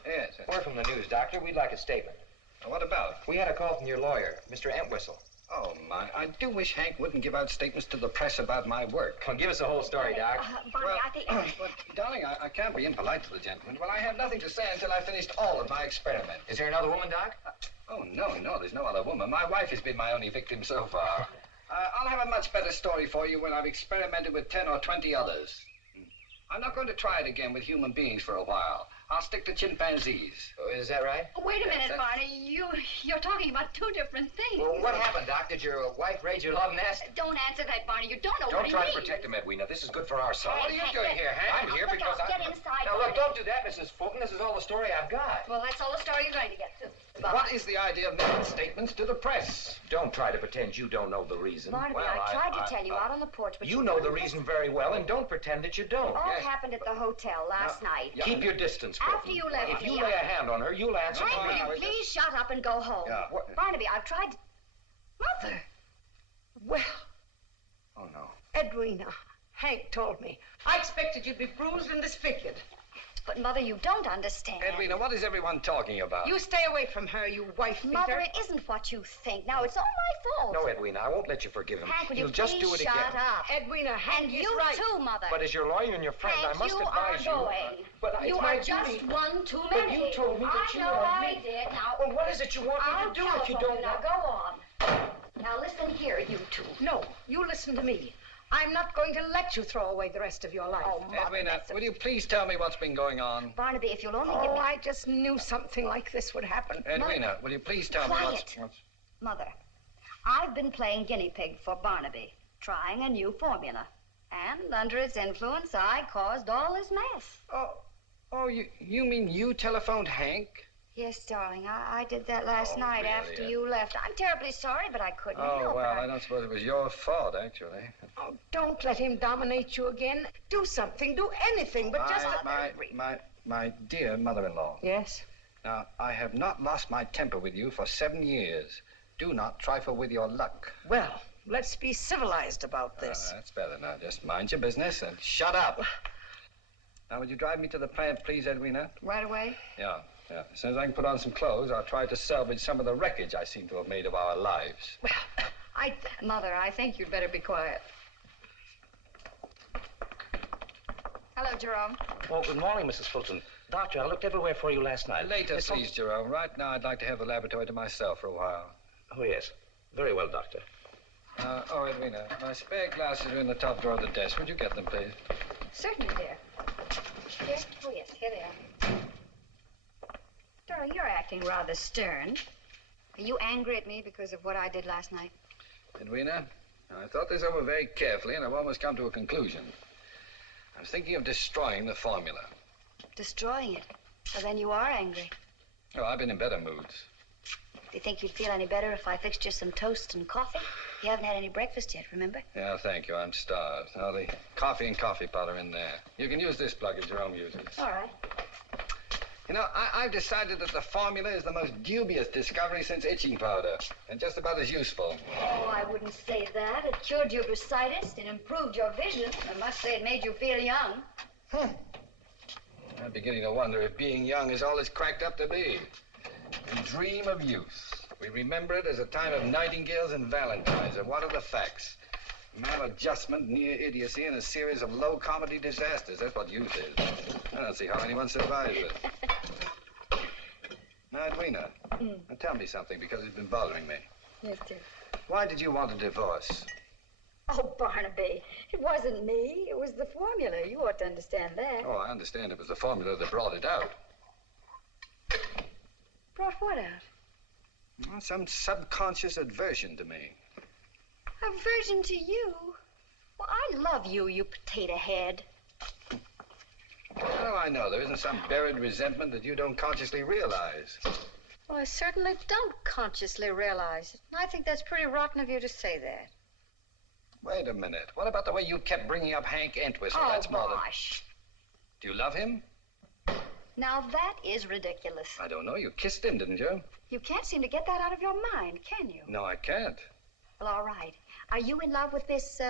Yes. We're from the news, Doctor. We'd like a statement. What about? We had a call from your lawyer, Mr. Entwistle. Oh, my. I do wish Hank wouldn't give out statements to the press about my work. Well, give us the whole story, Doc. Bonnie, I think... But, darling, I can't be impolite to the gentleman. Well, I have nothing to say until I finished all of my experiments. Is there another woman, Doc? Oh, no, there's no other woman. My wife has been my only victim so far. I'll have a much better story for you when I've experimented with 10 or 20 others. I'm not going to try it again with human beings for a while. I'll stick to chimpanzees. Oh, is that right? Oh, wait a minute, Barney. You're talking about two different things. Well, what happened, Doc? Did your wife raid your love nest? Don't answer that, Barney. You don't know Don't what try he to means. protect him, Edwina. This is good for our son. What are you doing here, Hank? I'm here Look because out, I... get inside, Now, look, Barney. don't do that, Mrs. Fulton. This is all the story I've got. Well, that's all the story you're going to get to. What is the idea of making statements to the press? Don't try to pretend you don't know the reason. Barnaby, I tried to tell you out on the porch, but you know the reason very well, and don't pretend that you don't. All happened at the hotel last night. Keep your distance, Fulton. After you left If me, you lay a hand on her, you'll answer Hank, for will me. you please shut up and go home? Yeah. Barnaby, I've tried to... Mother. Well, Oh, no. Edwina, Hank told me. I expected you'd be bruised and disfigured. But, Mother, you don't understand. Edwina, what is everyone talking about? You stay away from her, you wife-beater. Mother, it isn't what you think. Now, it's all my fault. No, Edwina, I won't let you forgive him. Hank, will He'll you just please do it shut again. up? Edwina, Hank And is you right. too, Mother. But as your lawyer and your friend, Hank, I must you advise are you. going. But You it's my are just duty. one too But many. you told me that you I know were I me. did. Now, Well, what is it you want I'll me to do if you telephone don't Now, want... go on. Now, listen here, you two. No, you listen to me. I'm not going to let you throw away the rest of your life. Oh, Mother, Edwina, will you please tell me what's been going on? Barnaby, if you'll only give Oh, me... I just knew something like this would happen. Edwina, will you please tell me Quiet. what's... Mother, I've been playing guinea pig for Barnaby, trying a new formula. And under its influence, I caused all this mess. Oh, you mean you telephoned Hank? Yes, darling, I did that last night really, after Ed? you left. I'm terribly sorry, but I couldn't Oh, help well, it. I don't suppose it was your fault, actually. Oh, don't let him dominate you again. Do something, do anything, but just... My dear mother-in-law. Yes? Now, I have not lost my temper with you for 7 years. Do not trifle with your luck. Well, let's be civilized about this. That's better now. Just mind your business and shut up. Now, would you drive me to the plant, please, Edwina? Right away? Yeah. As soon as I can put on some clothes, I'll try to salvage some of the wreckage I seem to have made of our lives. Well, Mother, I think you'd better be quiet. Hello, Jerome. Oh, good morning, Mrs. Fulton. Doctor, I looked everywhere for you last night. Later, There's please, Jerome. Right now, I'd like to have the laboratory to myself for a while. Oh, yes. Very well, Doctor. Edwina, my spare glasses are in the top drawer of the desk. Would you get them, please? Certainly, dear. Here? Oh, yes, here they are. Darling, you're acting rather stern. Are you angry at me because of what I did last night? Edwina, I thought this over very carefully, and I've almost come to a conclusion. I was thinking of destroying the formula. Destroying it? Well, then you are angry. Oh, I've been in better moods. Do you think you'd feel any better if I fixed you some toast and coffee? You haven't had any breakfast yet, remember? Yeah, thank you. I'm starved. Now, the coffee and coffee pot are in there. You can use this plug as Jerome uses. All right. You know, I've decided that the formula is the most dubious discovery since itching powder, and just about as useful. Oh, I wouldn't say that. It cured your bursitis. It improved your vision. I must say it made you feel young. I'm beginning to wonder if being young is all it's cracked up to be. We dream of youth. We remember it as a time of nightingales and valentines. And what are the facts? Maladjustment, near idiocy, and a series of low comedy disasters. That's what youth is. I don't see how anyone survives it. Now, Edwina, now tell me something, because it's been bothering me. Yes, dear. Why did you want a divorce? Oh, Barnaby, it wasn't me. It was the formula. You ought to understand that. Oh, I understand it was the formula that brought it out. Brought what out? Well, some subconscious aversion to me. Aversion to you? Well, I love you, you potato head. Oh, I know. There isn't some buried resentment that you don't consciously realize. Well, I certainly don't consciously realize it. And I think that's pretty rotten of you to say that. Wait a minute. What about the way you kept bringing up Hank Entwistle? Oh, That's more than... gosh. Do you love him? Now, that is ridiculous. I don't know. You kissed him, didn't you? You can't seem to get that out of your mind, can you? No, I can't. Well, all right. Are you in love with this,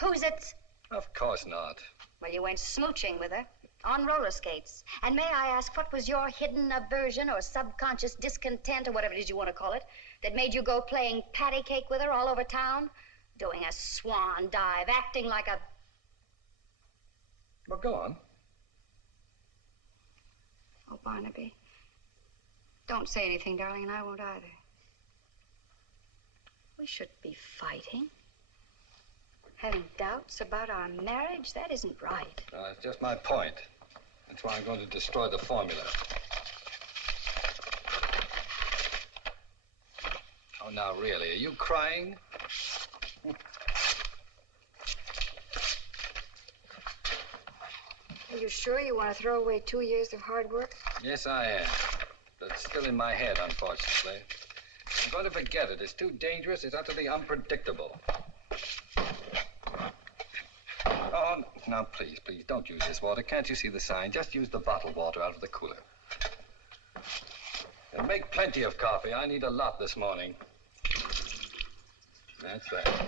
who's it? Of course not. Well, you went smooching with her on roller skates. And may I ask, what was your hidden aversion or subconscious discontent or whatever it is you want to call it that made you go playing patty cake with her all over town? Doing a swan dive, acting like a... Well, go on. Oh, Barnaby, don't say anything, darling, and I won't either. We shouldn't be fighting. Having doubts about our marriage, that isn't right. That's just my point. That's why I'm going to destroy the formula. Oh, now, really, are you crying? Are you sure you want to throw away 2 years of hard work? Yes, I am. But it's still in my head, unfortunately. I'm going to forget it. It's too dangerous. It's utterly unpredictable. Oh, now, please, don't use this water. Can't you see the sign? Just use the bottled water out of the cooler. And make plenty of coffee. I need a lot this morning. That's that.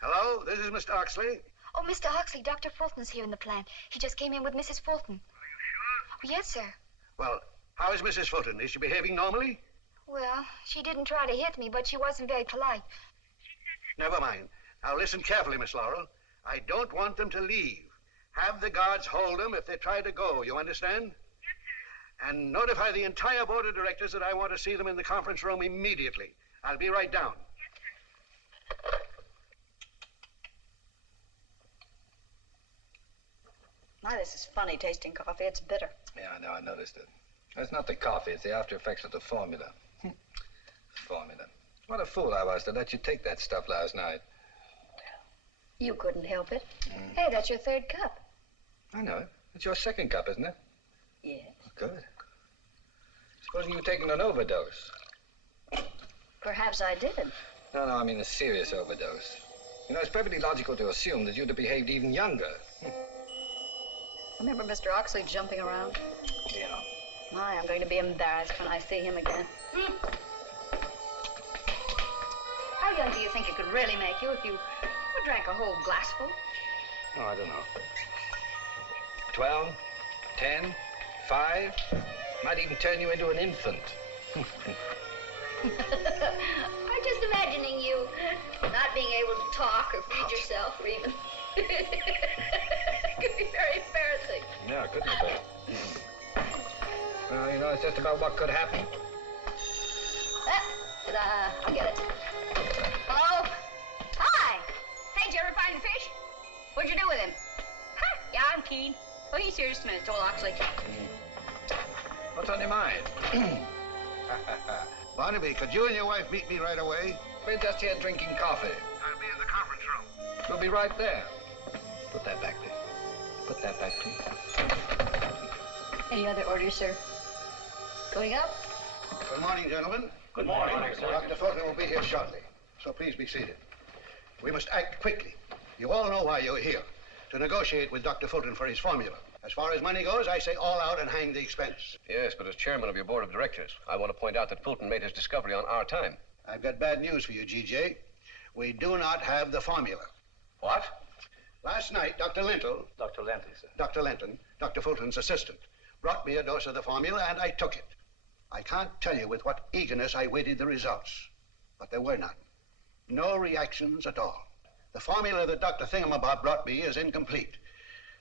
Hello, this is Mr. Oxley. Oh, Mr. Oxley, Dr. Fulton's here in the plant. He just came in with Mrs. Fulton. Are you sure? Yes, sir. Well, how is Mrs. Fulton? Is she behaving normally? Well, she didn't try to hit me, but she wasn't very polite. Never mind. Now listen carefully, Miss Laurel. I don't want them to leave. Have the guards hold them if they try to go, you understand? Yes, sir. And notify the entire board of directors that I want to see them in the conference room immediately. I'll be right down. Yes, sir. My, this is funny tasting coffee. It's bitter. Yeah, I know. I noticed it. It's not the coffee. It's the after effects of the formula. Formula. What a fool I was to let you take that stuff last night. You couldn't help it. Hey, that's your third cup. I know it. It's your second cup, isn't it? Yes. Good. Supposing you've taken an overdose. Perhaps I did. No, I mean a serious overdose. You know, it's perfectly logical to assume that you'd have behaved even younger. Remember Mr. Oxley jumping around? Yeah. My, I'm going to be embarrassed when I see him again. How young do you think it could really make you if you drank a whole glassful? Oh, I don't know. 12, 10, 5. Might even turn you into an infant. I'm just imagining you not being able to talk or feed yourself or even... It could be very embarrassing. Yeah, couldn't it? Well, you know, it's just about what could happen. I'll get it. Hello? Hi. Hey, did you ever find the fish? What'd you do with him? Huh? Yeah, I'm keen. Oh, he's here just a minute, told Oxley. What's on your mind? Barnaby, could you and your wife meet me right away? We're just here drinking coffee. I'll be in the conference room. We'll be right there. Put that back there. Put that back, please. Any other orders, sir? Going up? Good morning, gentlemen. Good morning, sir. Dr. Fulton will be here shortly, so please be seated. We must act quickly. You all know why you're here, to negotiate with Dr. Fulton for his formula. As far as money goes, I say all out and hang the expense. Yes, but as chairman of your board of directors, I want to point out that Fulton made his discovery on our time. I've got bad news for you, G.J. We do not have the formula. What? Last night, Dr. Linton, Dr. Fulton's assistant, brought me a dose of the formula, and I took it. I can't tell you with what eagerness I waited the results, but there were none. No reactions at all. The formula that Dr. Thingamabob brought me is incomplete.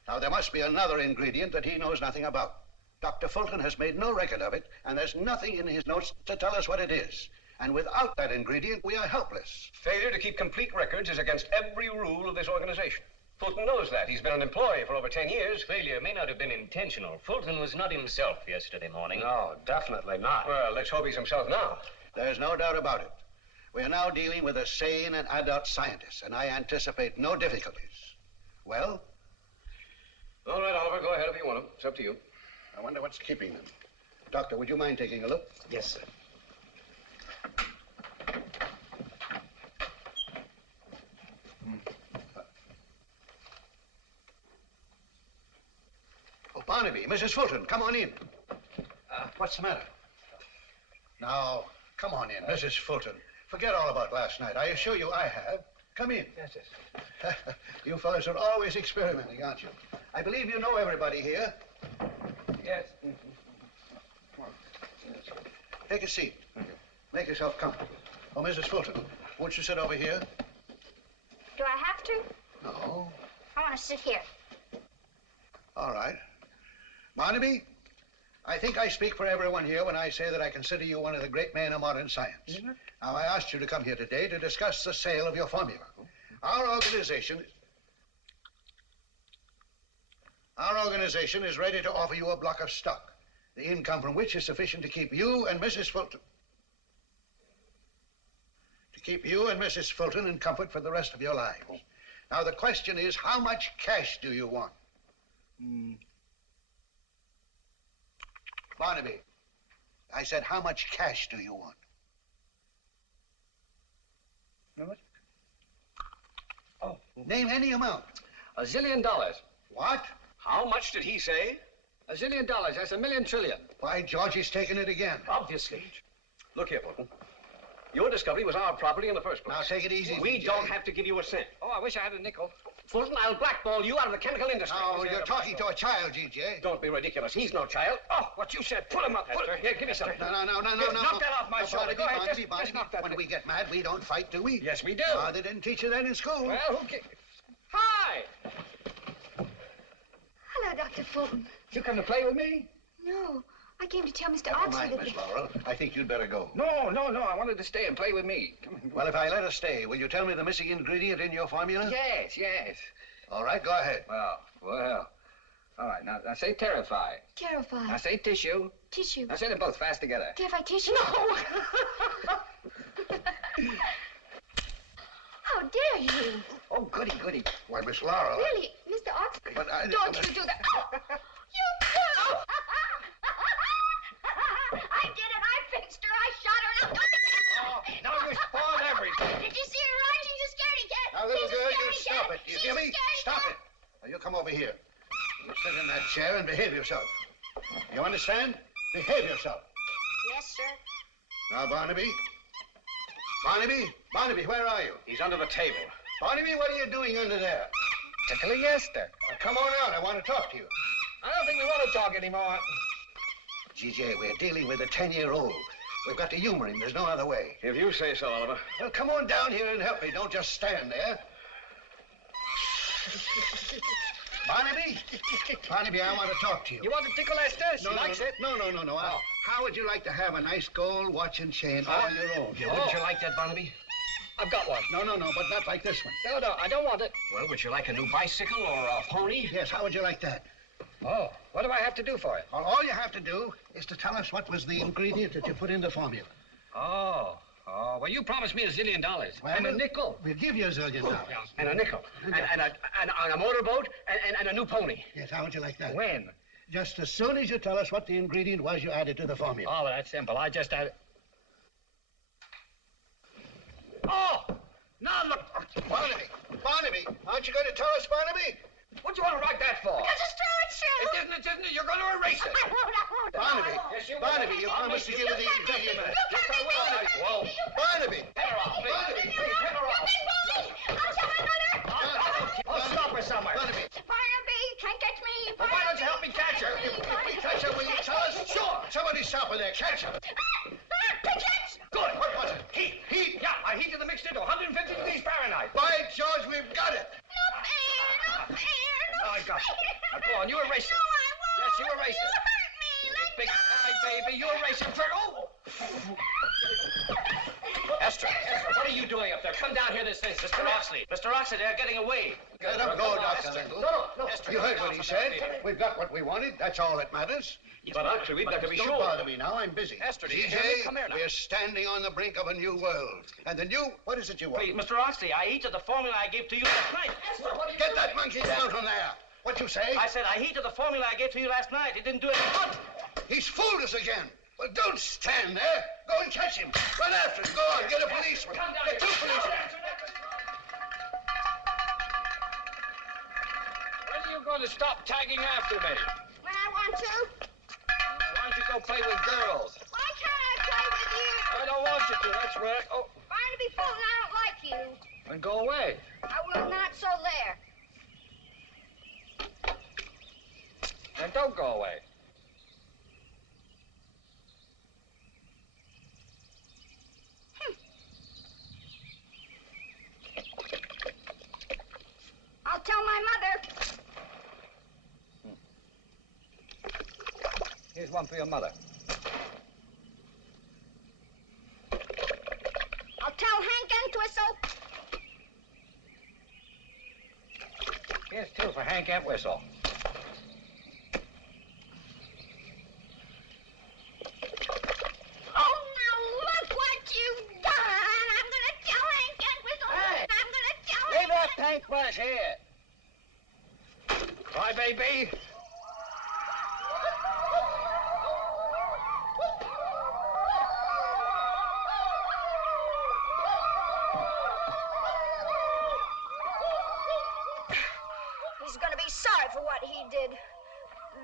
Now, there must be another ingredient that he knows nothing about. Dr. Fulton has made no record of it, and there's nothing in his notes to tell us what it is. And without that ingredient, we are helpless. Failure to keep complete records is against every rule of this organization. Fulton knows that. He's been an employee for over 10 years. Failure may not have been intentional. Fulton was not himself yesterday morning. No, definitely not. Well, let's hope he's himself now. There's no doubt about it. We are now dealing with a sane and adult scientist, and I anticipate no difficulties. Well? All right, Oliver, go ahead if you want him. It's up to you. I wonder what's keeping them. Doctor, would you mind taking a look? Yes, sir. Oh, Barnaby, Mrs. Fulton, come on in. What's the matter? Now, come on in, Mrs. Fulton. Forget all about last night. I assure you I have. Come in. Yes, yes. You fellas are always experimenting, aren't you? I believe you know everybody here. Yes. Come on. Take a seat. Make yourself comfortable. Oh, Mrs. Fulton, won't you sit over here? Do I have to? No. I want to sit here. All right. Barnaby, I think I speak for everyone here when I say that I consider you one of the great men of modern science. Mm-hmm. Now, I asked you to come here today to discuss the sale of your formula. Our organization is ready to offer you a block of stock, the income from which is sufficient to keep you and Mrs. Fulton in comfort for the rest of your lives. Now, the question is, how much cash do you want? Barnaby, I said, how much cash do you want? How much? Oh. Name any amount. $1 zillion. What? How much did he say? $1 zillion. That's 1,000,000 trillion. Why, George, he's taken it again. Obviously. Look here, Fulton. Your discovery was our property in the first place. Now, take it easy. We don't have to give you a cent. Oh, I wish I had a nickel. Fulton, I'll blackball you out of the chemical industry. Oh, you're talking to a child, G.J. Don't be ridiculous. He's no child. Oh, what you said. Put him up. Put him. Here, give me something. No. Knock that off my shoulder. Go ahead. Barnaby, knock that. When we get mad, we don't fight, do we? Yes, we do. They didn't teach you that in school. Well, who cares? Hi. Hello, Dr. Fulton. You come to play with me? No, I came to tell Mr. Never Oxley mind, that... Miss Laurel. I think you'd better go. No. I wanted to stay and play with me. Come on. Well, if I let her stay, will you tell me the missing ingredient in your formula? Yes. All right, go ahead. Well. All right, now say terrify. Terrify. Now say tissue. Tissue. Now say them both fast together. Terrify tissue? No! How dare you? Oh, goody. Why, Miss Laurel... Really, Mr. Oxley? But Don't you do that. Oh, you girl! I did it. I fixed her. I shot her. Now you spoiled everything. Did you see her run? She's a scaredy cat. Now, little She's a girl, you scaredy stop cat. it. You She's hear a me? scaredy Stop cat. it. Now, you come over here. You sit in that chair and behave yourself. You understand? Behave yourself. Yes, sir. Now, Barnaby, where are you? He's under the table. Barnaby, what are you doing under there? Tickling Esther. Now, come on out. I want to talk to you. I don't think we want to talk anymore. G.J., we're dealing with a 10-year-old. We've got to humor him. There's no other way. If you say so, Oliver. Well, come on down here and help me. Don't just stand there. Barnaby, I want to talk to you. You want to tickle Esther? She likes it. No. How would you like to have a nice gold watch and chain all on your own? Wouldn't you like that, Barnaby? I've got one. No, but not like this one. No, I don't want it. Well, would you like a new bicycle or a pony? Yes, how would you like that? Oh, what do I have to do for it? Well, all you have to do is to tell us what was the ingredient that you put in the formula. Oh, well, you promised me $1 zillion. Well, and a nickel. We'll give you $1 zillion. And a nickel. And a motorboat and a new pony. Yes, how would you like that? When? Just as soon as you tell us what the ingredient was you added to the formula. Oh, well, that's simple. I just added... Oh! Now look... Barnaby, aren't you going to tell us, Barnaby? What do you want to write that for? Because it's true, it's true. It isn't. You're going to erase it. Barnaby, Yes, you will. Barnaby, you promised to give her the ingredient. Yes, I will. Whoa. Barnaby! Get her off, please. Barnaby! Please, get her off. I'll tell my mother. I'll stop her somewhere. Barnaby! Barnaby, can't catch me. Well, why don't you help me catch her? If we catch her, will you tell us? Sure. Somebody stop her there. Catch her. Pigeons! Good. What was it? Heat. Yeah, I heated the mixture to 150 degrees Fahrenheit. By George, we've got it. No fair. I got it. Now, go on, you erase it. No, I won't. Yes, you erase You it. hurt me. Let Big go. pie, baby. You erase it for... Oh! Esther, what are you doing up there? Come down here this instant. Mr. Oxley. Mr. Oxley, they're getting away. Let him go, Dr. Lingle. No. You heard what he said. We've got what we wanted. That's all that matters. But actually, we've got to be Don't sure. bother me now. I'm busy. Esther, do you hear me? Come here now. we're standing on the brink of a new world. And the new... What is it you want? Please, Mr. Oxley, I heeded the formula I gave to you last night. Esther, what are you Get doing? that monkey down from there. What you say? I said I heeded the formula I gave to you last night. It didn't do any good. He's fooled us again. Well, don't stand there. Go and catch him. Run after him. Go on. Get a policeman. Come down Get two policemen. When are you going to stop tagging after me? When I want to. Why don't you go play with girls? Why can't I play with you? I don't want you to, that's right. Oh, Barnaby Fulton, I don't like you. then go away. I will not, so there. Then don't go away. I'll tell my mother. Here's one for your mother. I'll tell Hank Entwistle. Here's two for Hank Entwistle. Oh, now look what you've done. I'm going to tell Hank Entwistle. Hey! I'm going to tell Leave Hank. that paintbrush here. Cry, baby. He's going to be sorry for what he did.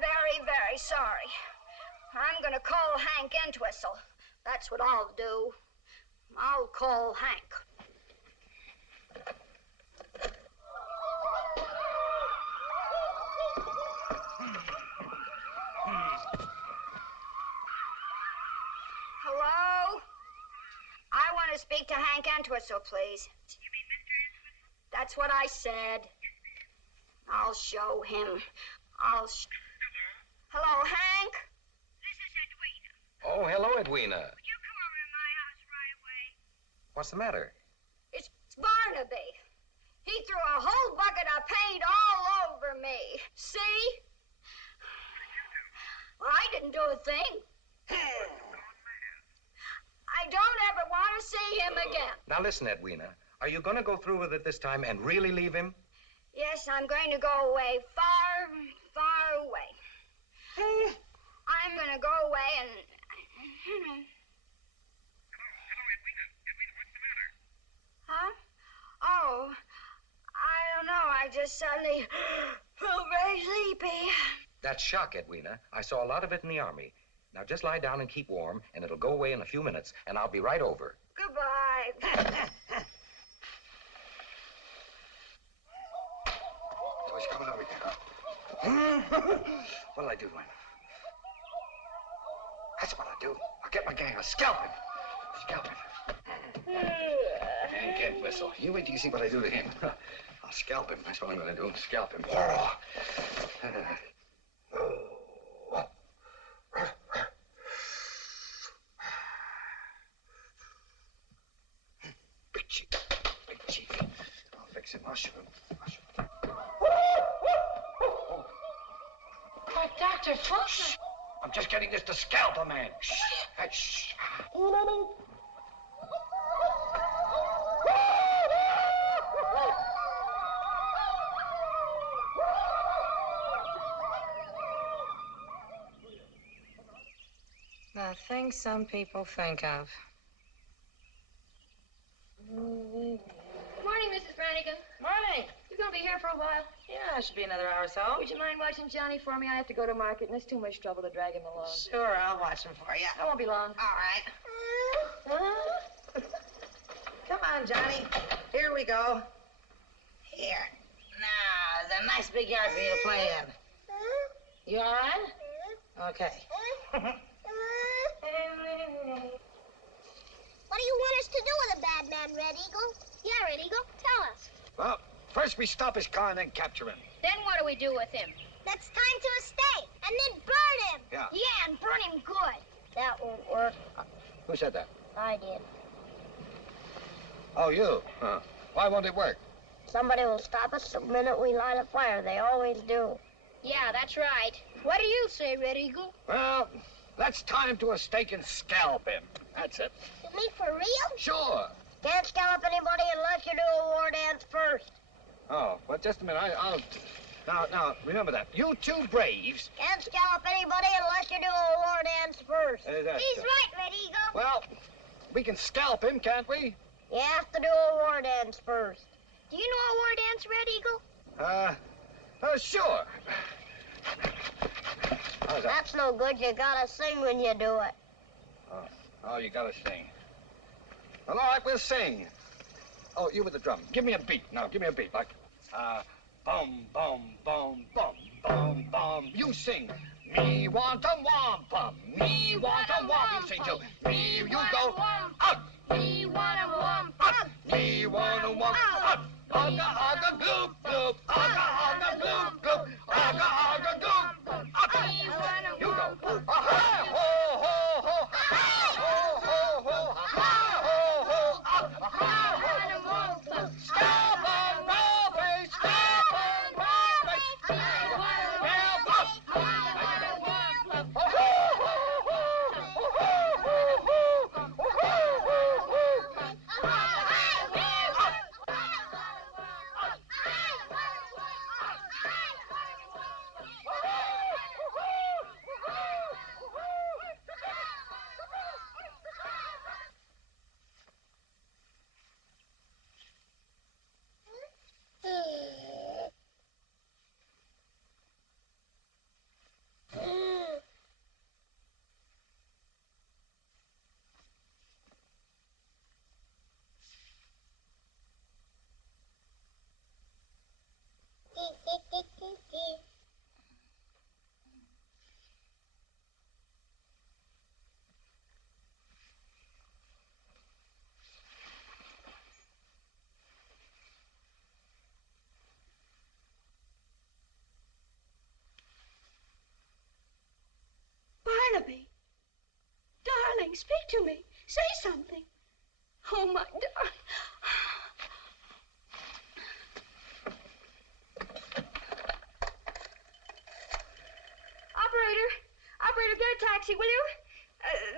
Very, very sorry. I'm going to call Hank Entwistle. That's what I'll do. I'll call Hank. Hello? I want to speak to Hank Entwistle, please. You mean Mr. Entwistle? That's what I said. I'll show him. Hello, Hank? This is Edwina. Oh, hello, Edwina. Would you come over to my house right away? What's the matter? It's Barnaby. He threw a whole bucket of paint all over me. See? Well, I didn't do a thing. I don't ever want to see him again. Now, listen, Edwina. Are you going to go through with it this time and really leave him? Yes, I'm going to go away far, far away. I'm going to go away and... Hello, Edwina. Edwina, what's the matter? Huh? Oh, I don't know. I just suddenly felt very sleepy. That's shock, Edwina. I saw a lot of it in the Army. Now, just lie down and keep warm, and it'll go away in a few minutes, and I'll be right over. Goodbye. So he's coming over here, huh? What'll I do to him? That's what I'll do. I'll get my gang. I'll scalp him. Scalp him. Hank Entwistle. You wait till you see what I do to him. I'll scalp him. That's what I'm going to do. Scalp him. Big chief. Big chief. I'll fix him. I'll shoot him. I'll shoot him. But Dr. Fulton. I'm just getting this to scalp a man. Shh. Hey, shh. The things some people think of. Morning, Mrs. Brannigan. Morning. You gonna be here for a while? Yeah, it should be another hour or so. Would you mind watching Johnny for me? I have to go to market, and it's too much trouble to drag him along. Sure, I'll watch him for you. I won't be long. All right. Come on, Johnny. Here we go. Here. Now, there's a nice big yard for you to play in. You all right? Okay. What do you want us to do with a bad man, Red Eagle? Yeah, Red Eagle, tell us. Well, first we stop his car and then capture him. Then what do we do with him? Let's tie him to a stake and then burn him. Yeah. Yeah, and burn him good. That won't work. Who said that? I did. Oh, you. Huh. Why won't it work? Somebody will stop us the minute we light a fire. They always do. Yeah, that's right. What do you say, Red Eagle? Well, let's tie him to a stake and scalp him. That's it. You mean for real? Sure. Can't scallop anybody unless you do a war dance first. Oh, well, just a minute. I'll... Now, remember that. You two braves... Can't scallop anybody unless you do a war dance first. He's right, Red Eagle. Well, we can scalp him, can't we? You have to do a war dance first. Do you know a war dance, Red Eagle? Sure. How's that? That's no good. You gotta sing when you do it. Oh, you gotta sing. Well, all right, we'll sing. Oh, you with the drum. Give me a beat. Now, give me a beat. Like, bum, bum, bum, bum, bum, bum. You sing. Me want a wampum. Me want a wampum. You sing too. Me, you go. Up. Me want a wampum. Up. Me want a wampum. Up. Ugga, ugga, gloop, gloop. Ugga, ugga, gloop, gloop. Ugga, ugga, gloop. Up. You go. Ha, ho, ho, ho. Ha, ho, ho, ho. Ha, ho, ho. Up. Ha, ho, ho. Stop on my face. Stop on my face. Help up. Barnaby, darling, speak to me. Say something. Oh, my darling. Operator, get a taxi, will you?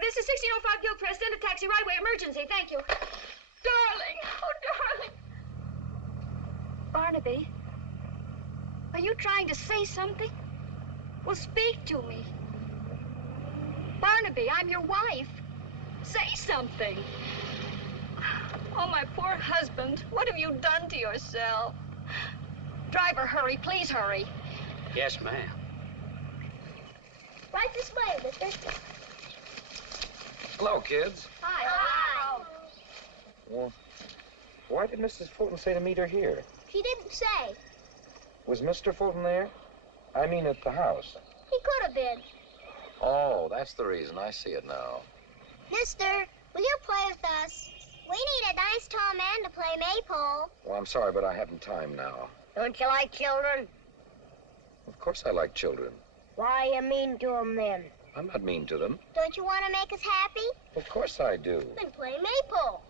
This is 1605 Gilchrist. Send a taxi right away. Emergency. Thank you. Darling. Oh, darling. Barnaby, are you trying to say something? Well, speak to me. Barnaby, I'm your wife. Say something. Oh, my poor husband. What have you done to yourself? Driver, hurry. Please hurry. Yes, ma'am. Right this way, mister. Hello, kids. Hi. Well, why did Mrs. Fulton say to meet her here? She didn't say. Was Mr. Fulton there? I mean, at the house. He could have been. Oh, that's the reason. I see it now. Mister, will you play with us? We need a nice tall man to play maypole. Well, I'm sorry, but I haven't time now. Don't you like children? Of course I like children. Why are you mean to them then? I'm not mean to them. Don't you want to make us happy? Of course I do. Then play maypole.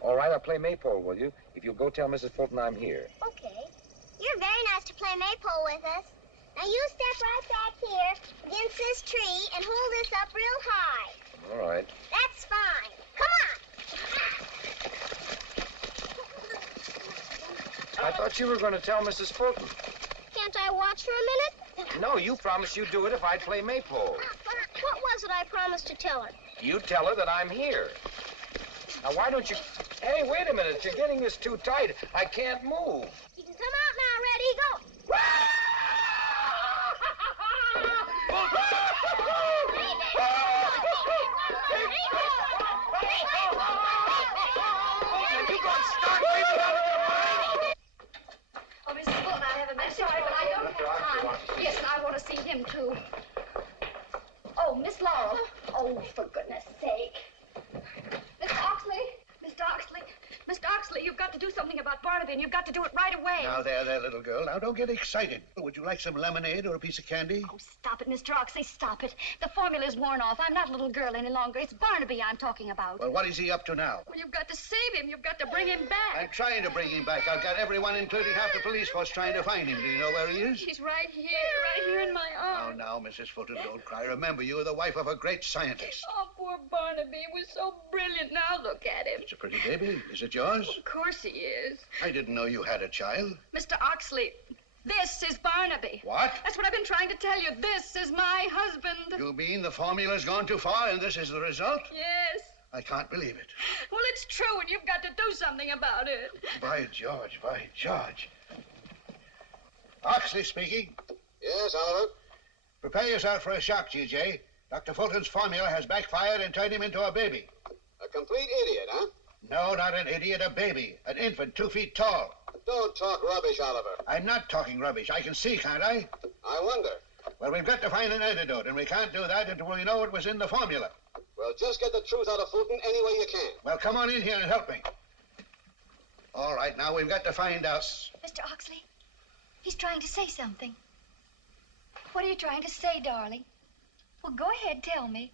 All right, I'll play maypole, will you? If you'll go tell Mrs. Fulton I'm here. Okay. You're very nice to play maypole with us. Now you step right back here against this tree and hold this up real high. All right. That's fine. Come on. I thought you were going to tell Mrs. Fulton. Can't I watch for a minute? No, you promised you'd do it if I'd play maypole. What was it I promised to tell her? You tell her that I'm here. Now, why don't you... Hey, wait a minute. You're getting this too tight. I can't move. You can come out now, Red Eagle. Oh, Mrs. Fulton, I have a message. Sorry, but I don't have time. Yes, and I want to see him, too. Oh, Miss Laurel. Oh, for goodness sake. Mr. Oxley. Mr. Oxley. Mr. Oxley. Oxley, you've got to do something about Barnaby, and you've got to do it right away. Now, there, little girl. Now, don't get excited. Would you like some lemonade or a piece of candy? Oh, stop it, Mr. Oxley, stop it. The formula's worn off. I'm not a little girl any longer. It's Barnaby I'm talking about. Well, what is he up to now? Well, you've got to save him. You've got to bring him back. I'm trying to bring him back. I've got everyone, including half the police force, trying to find him. Do you know where he is? He's right here in my arms. Now, Mrs. Fulton, don't cry. Remember, you're the wife of a great scientist. Oh, poor Barnaby. He was so brilliant. Now look at him. It's a pretty baby. Is it yours? Of course he is. I didn't know you had a child. Mr. Oxley, this is Barnaby. What? That's what I've been trying to tell you. This is my husband. You mean the formula's gone too far and this is the result? Yes. I can't believe it. Well, it's true, and you've got to do something about it. By George, by George. Oxley speaking. Yes, Oliver? Prepare yourself for a shock, G.J. Dr. Fulton's formula has backfired and turned him into a baby. A complete idiot, huh? No, not an idiot, a baby. An infant 2 feet tall. Don't talk rubbish, Oliver. I'm not talking rubbish. I can see, can't I? I wonder. Well, we've got to find an antidote, and we can't do that until we know what was in the formula. Well, just get the truth out of Fulton any way you can. Well, come on in here and help me. All right, now we've got to find out. Mr. Oxley, he's trying to say something. What are you trying to say, darling? Well, go ahead, tell me.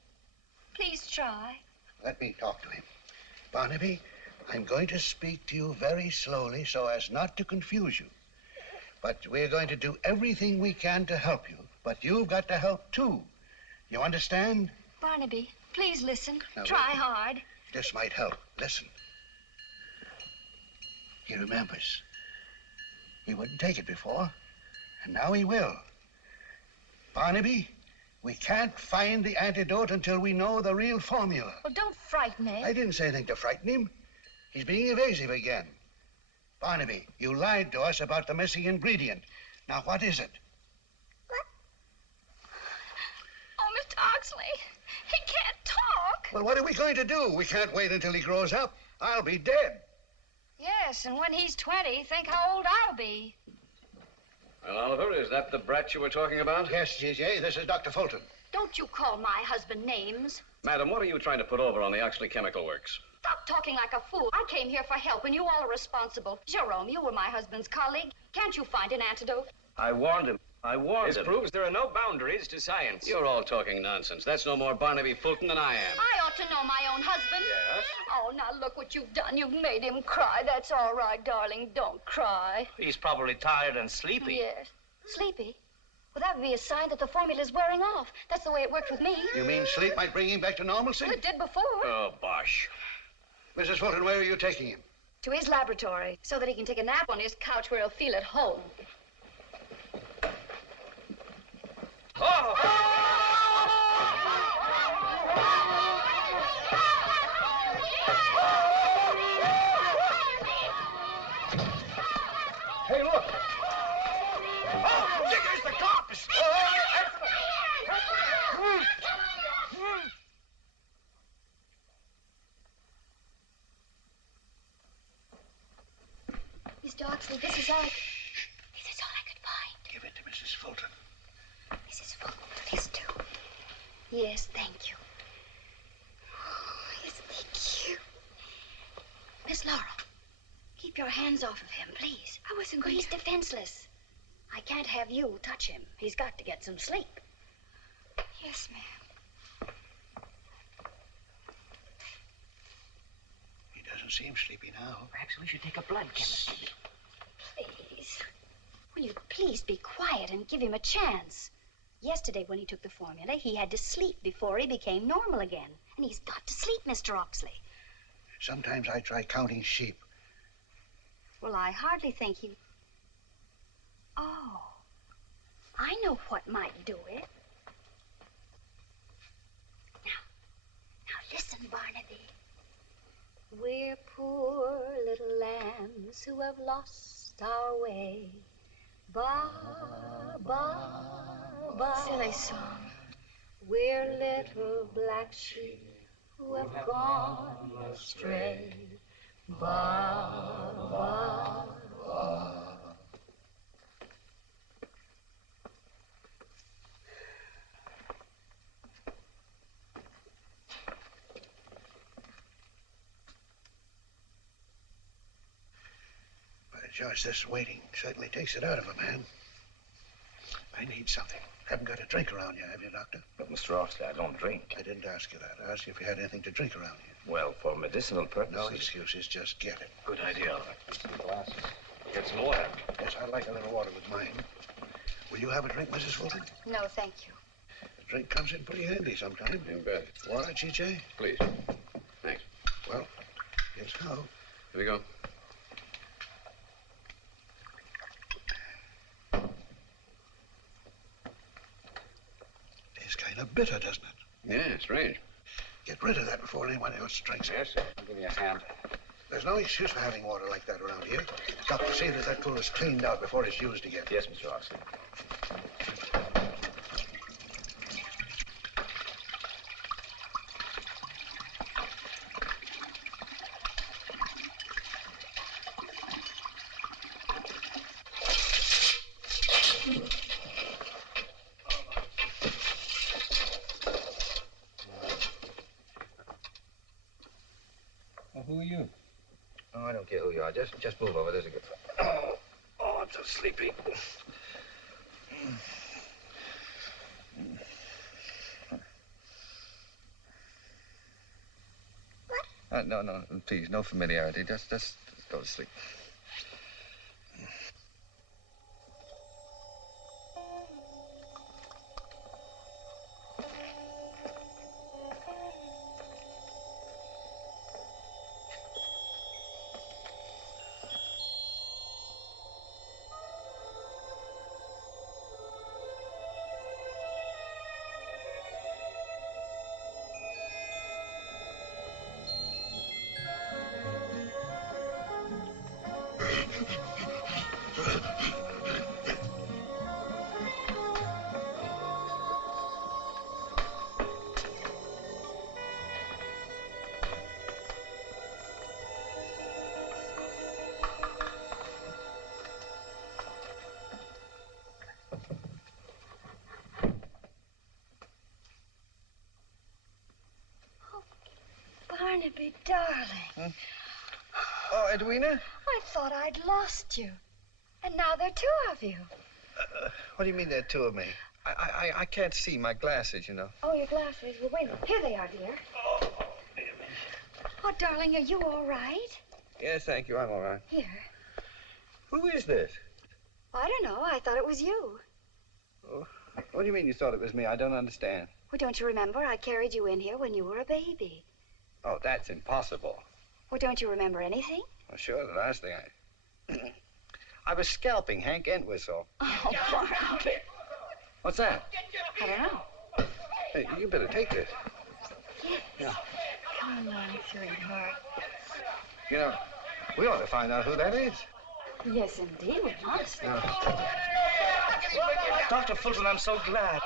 Please try. Let me talk to him. Barnaby, I'm going to speak to you very slowly so as not to confuse you. But we're going to do everything we can to help you. But you've got to help, too. You understand? Barnaby, please listen. Now, try wait. hard. This might help. Listen. He remembers. He wouldn't take it before, and now he will. Barnaby, we can't find the antidote until we know the real formula. Well, don't frighten him. I didn't say anything to frighten him. He's being evasive again. Barnaby, you lied to us about the missing ingredient. Now, what is it? Oh, Mr. Oxley, he can't talk. Well, what are we going to do? We can't wait until he grows up. I'll be dead. Yes, and when he's 20, think how old I'll be. Well, Oliver, is that the brat you were talking about? Yes, G.J., this is Dr. Fulton. Don't you call my husband names. Madam, what are you trying to put over on the Oxley Chemical Works? Stop talking like a fool. I came here for help, and you all are responsible. Jerome, you were my husband's colleague. Can't you find an antidote? I warned him. This proves there are no boundaries to science. You're all talking nonsense. That's no more Barnaby Fulton than I am. I ought to know my own husband. Yes? Oh, now look what you've done. You've made him cry. That's all right, darling. Don't cry. He's probably tired and sleepy. Yes. Sleepy? Well, that would be a sign that the formula's wearing off. That's the way it worked with me. You mean sleep might bring him back to normalcy? Well, it did before. Oh, bosh. Mrs. Fulton, where are you taking him? To his laboratory, so that he can take a nap on his couch where he'll feel at home. Oh! Hey, look! Oh, there's the cops! Mr. Oxley, this is all I could find. Give it to Mrs. Fulton. Mrs. Fulton, please do. Yes, thank you. Oh, isn't he cute? Miss Laura, keep your hands off of him, please. I wasn't going He's defenseless. I can't have you touch him. He's got to get some sleep. Yes, ma'am. He doesn't seem sleepy now. Perhaps we should take a blood chemistry. Please. Will you please be quiet and give him a chance? Yesterday, when he took the formula, he had to sleep before he became normal again. And he's got to sleep, Mr. Oxley. Sometimes I try counting sheep. Well, I hardly think he... Oh, I know what might do it. Now listen, Barnaby. We're poor little lambs who have lost our way. Ba, ba, ba. Silly song. We're little black sheep who have gone astray. Ba, ba, ba. George, this waiting certainly takes it out of a man. I need something. Haven't got a drink around you, have you, Doctor? But, Mr. Oxley, I don't drink. I didn't ask you that. I asked you if you had anything to drink around you. Well, for medicinal purposes. No excuses, just get it. Good idea, Oliver. Some glasses. Get some water. Yes, I'd like a little water with mine. Will you have a drink, Mrs. Fulton? No, thank you. A drink comes in pretty handy sometimes. In bed. Water, Chiche? Please. Thanks. Well, here's how. Here we go. Tastes kind of bitter, doesn't it? Yeah, strange. Get rid of that before anyone else drinks it. Yes, sir. I'll give you a hand. There's no excuse for having water like that around here. Doctor, see that that pool is cleaned out before it's used again. Yes, Mr. Oxley. Who are you? Oh, I don't care who you are. Just move over. There's a good... Oh, I'm so sleepy. No, please, no familiarity. Just go to sleep. Barnaby, darling. Oh, Edwina? I thought I'd lost you. And now there are two of you. What do you mean there are two of me? I can't see my glasses, you know. Oh, your glasses. Well, wait a minute. Here they are, dear. Oh, darling, are you all right? Yes, thank you. I'm all right. Here. Who is this? I don't know. I thought it was you. Oh, what do you mean you thought it was me? I don't understand. Well, don't you remember? I carried you in here when you were a baby. Oh, that's impossible. Well, don't you remember anything? Well, sure, the last thing I was scalping Hank Entwistle. Oh, Barnaby. What's that? I don't know. Hey, you better take this. Yes. Yeah. Come on, sweetheart. You know, we ought to find out who that is. Yes, indeed, we must. Dr. Fulton, I'm so glad.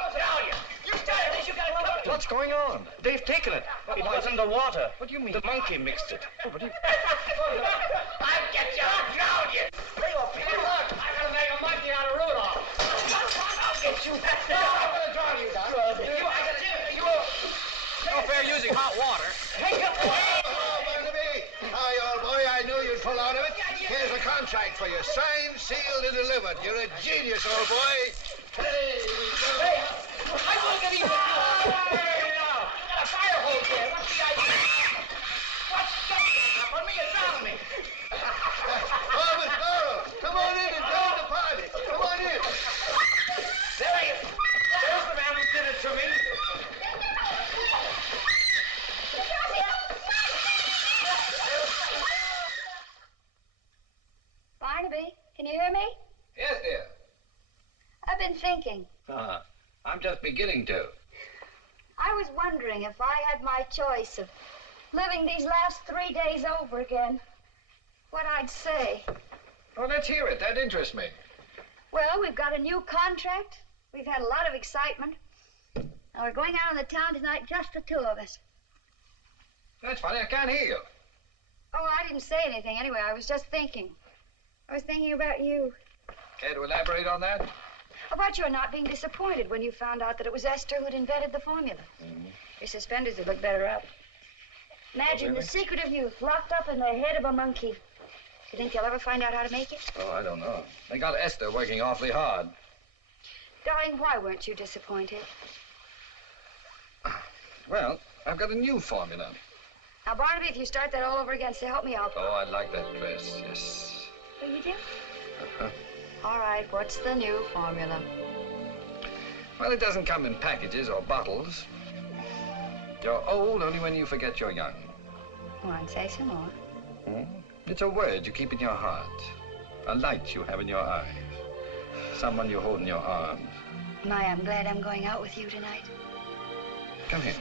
You started this, you got it. What's going on? They've taken it. It was in the water. What do you mean? The monkey mixed it. I'll get you. I'll drown you. Look, I'm going to make a monkey out of Rudolph. I'll get you. No, I'm going to drown you, Doc. You will. No fair using hot water. Hey, Oh, Barnaby. Hi, old boy. I knew you'd pull out of it. Here's a contract for you. Signed, sealed, and delivered. You're a genius, old boy. Hey, we go. Hey, I will get even. Got a fire hose there. What's the idea? What's going up on me? You're drowning me. Oh, Miss Burrow, come on in and join the party. Come on in. There he is. There's the man who did it to me. Barnaby, can you hear me? Yes, dear. I've been thinking. I'm just beginning to. I was wondering if I had my choice of living these last 3 days over again, what I'd say. Well, let's hear it. That interests me. Well, we've got a new contract. We've had a lot of excitement. Now, we're going out on the town tonight, just the two of us. That's funny. I can't hear you. Oh, I didn't say anything anyway. I was just thinking. I was thinking about you. Care to elaborate on that? About your not being disappointed when you found out that it was Esther who'd invented the formula. Your suspenders would look better up. Imagine really? the secret of youth locked up in the head of a monkey. You think they'll ever find out how to make it? Oh, I don't know. They got Esther working awfully hard. Darling, why weren't you disappointed? Well, I've got a new formula. Now, Barnaby, if you start that all over again, say, help me out. Oh, I like that dress, yes. Oh, you do? Uh-huh. All right, what's the new formula? Well, it doesn't come in packages or bottles. You're old only when you forget you're young. Go on, say some more. Hmm? It's a word you keep in your heart. A light you have in your eyes. Someone you hold in your arms. My, I'm glad I'm going out with you tonight. Come here.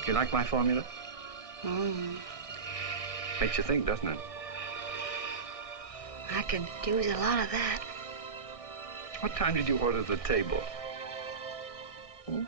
Do you like my formula? Makes you think, doesn't it? I could use a lot of that. What time did you order the table? Hmm?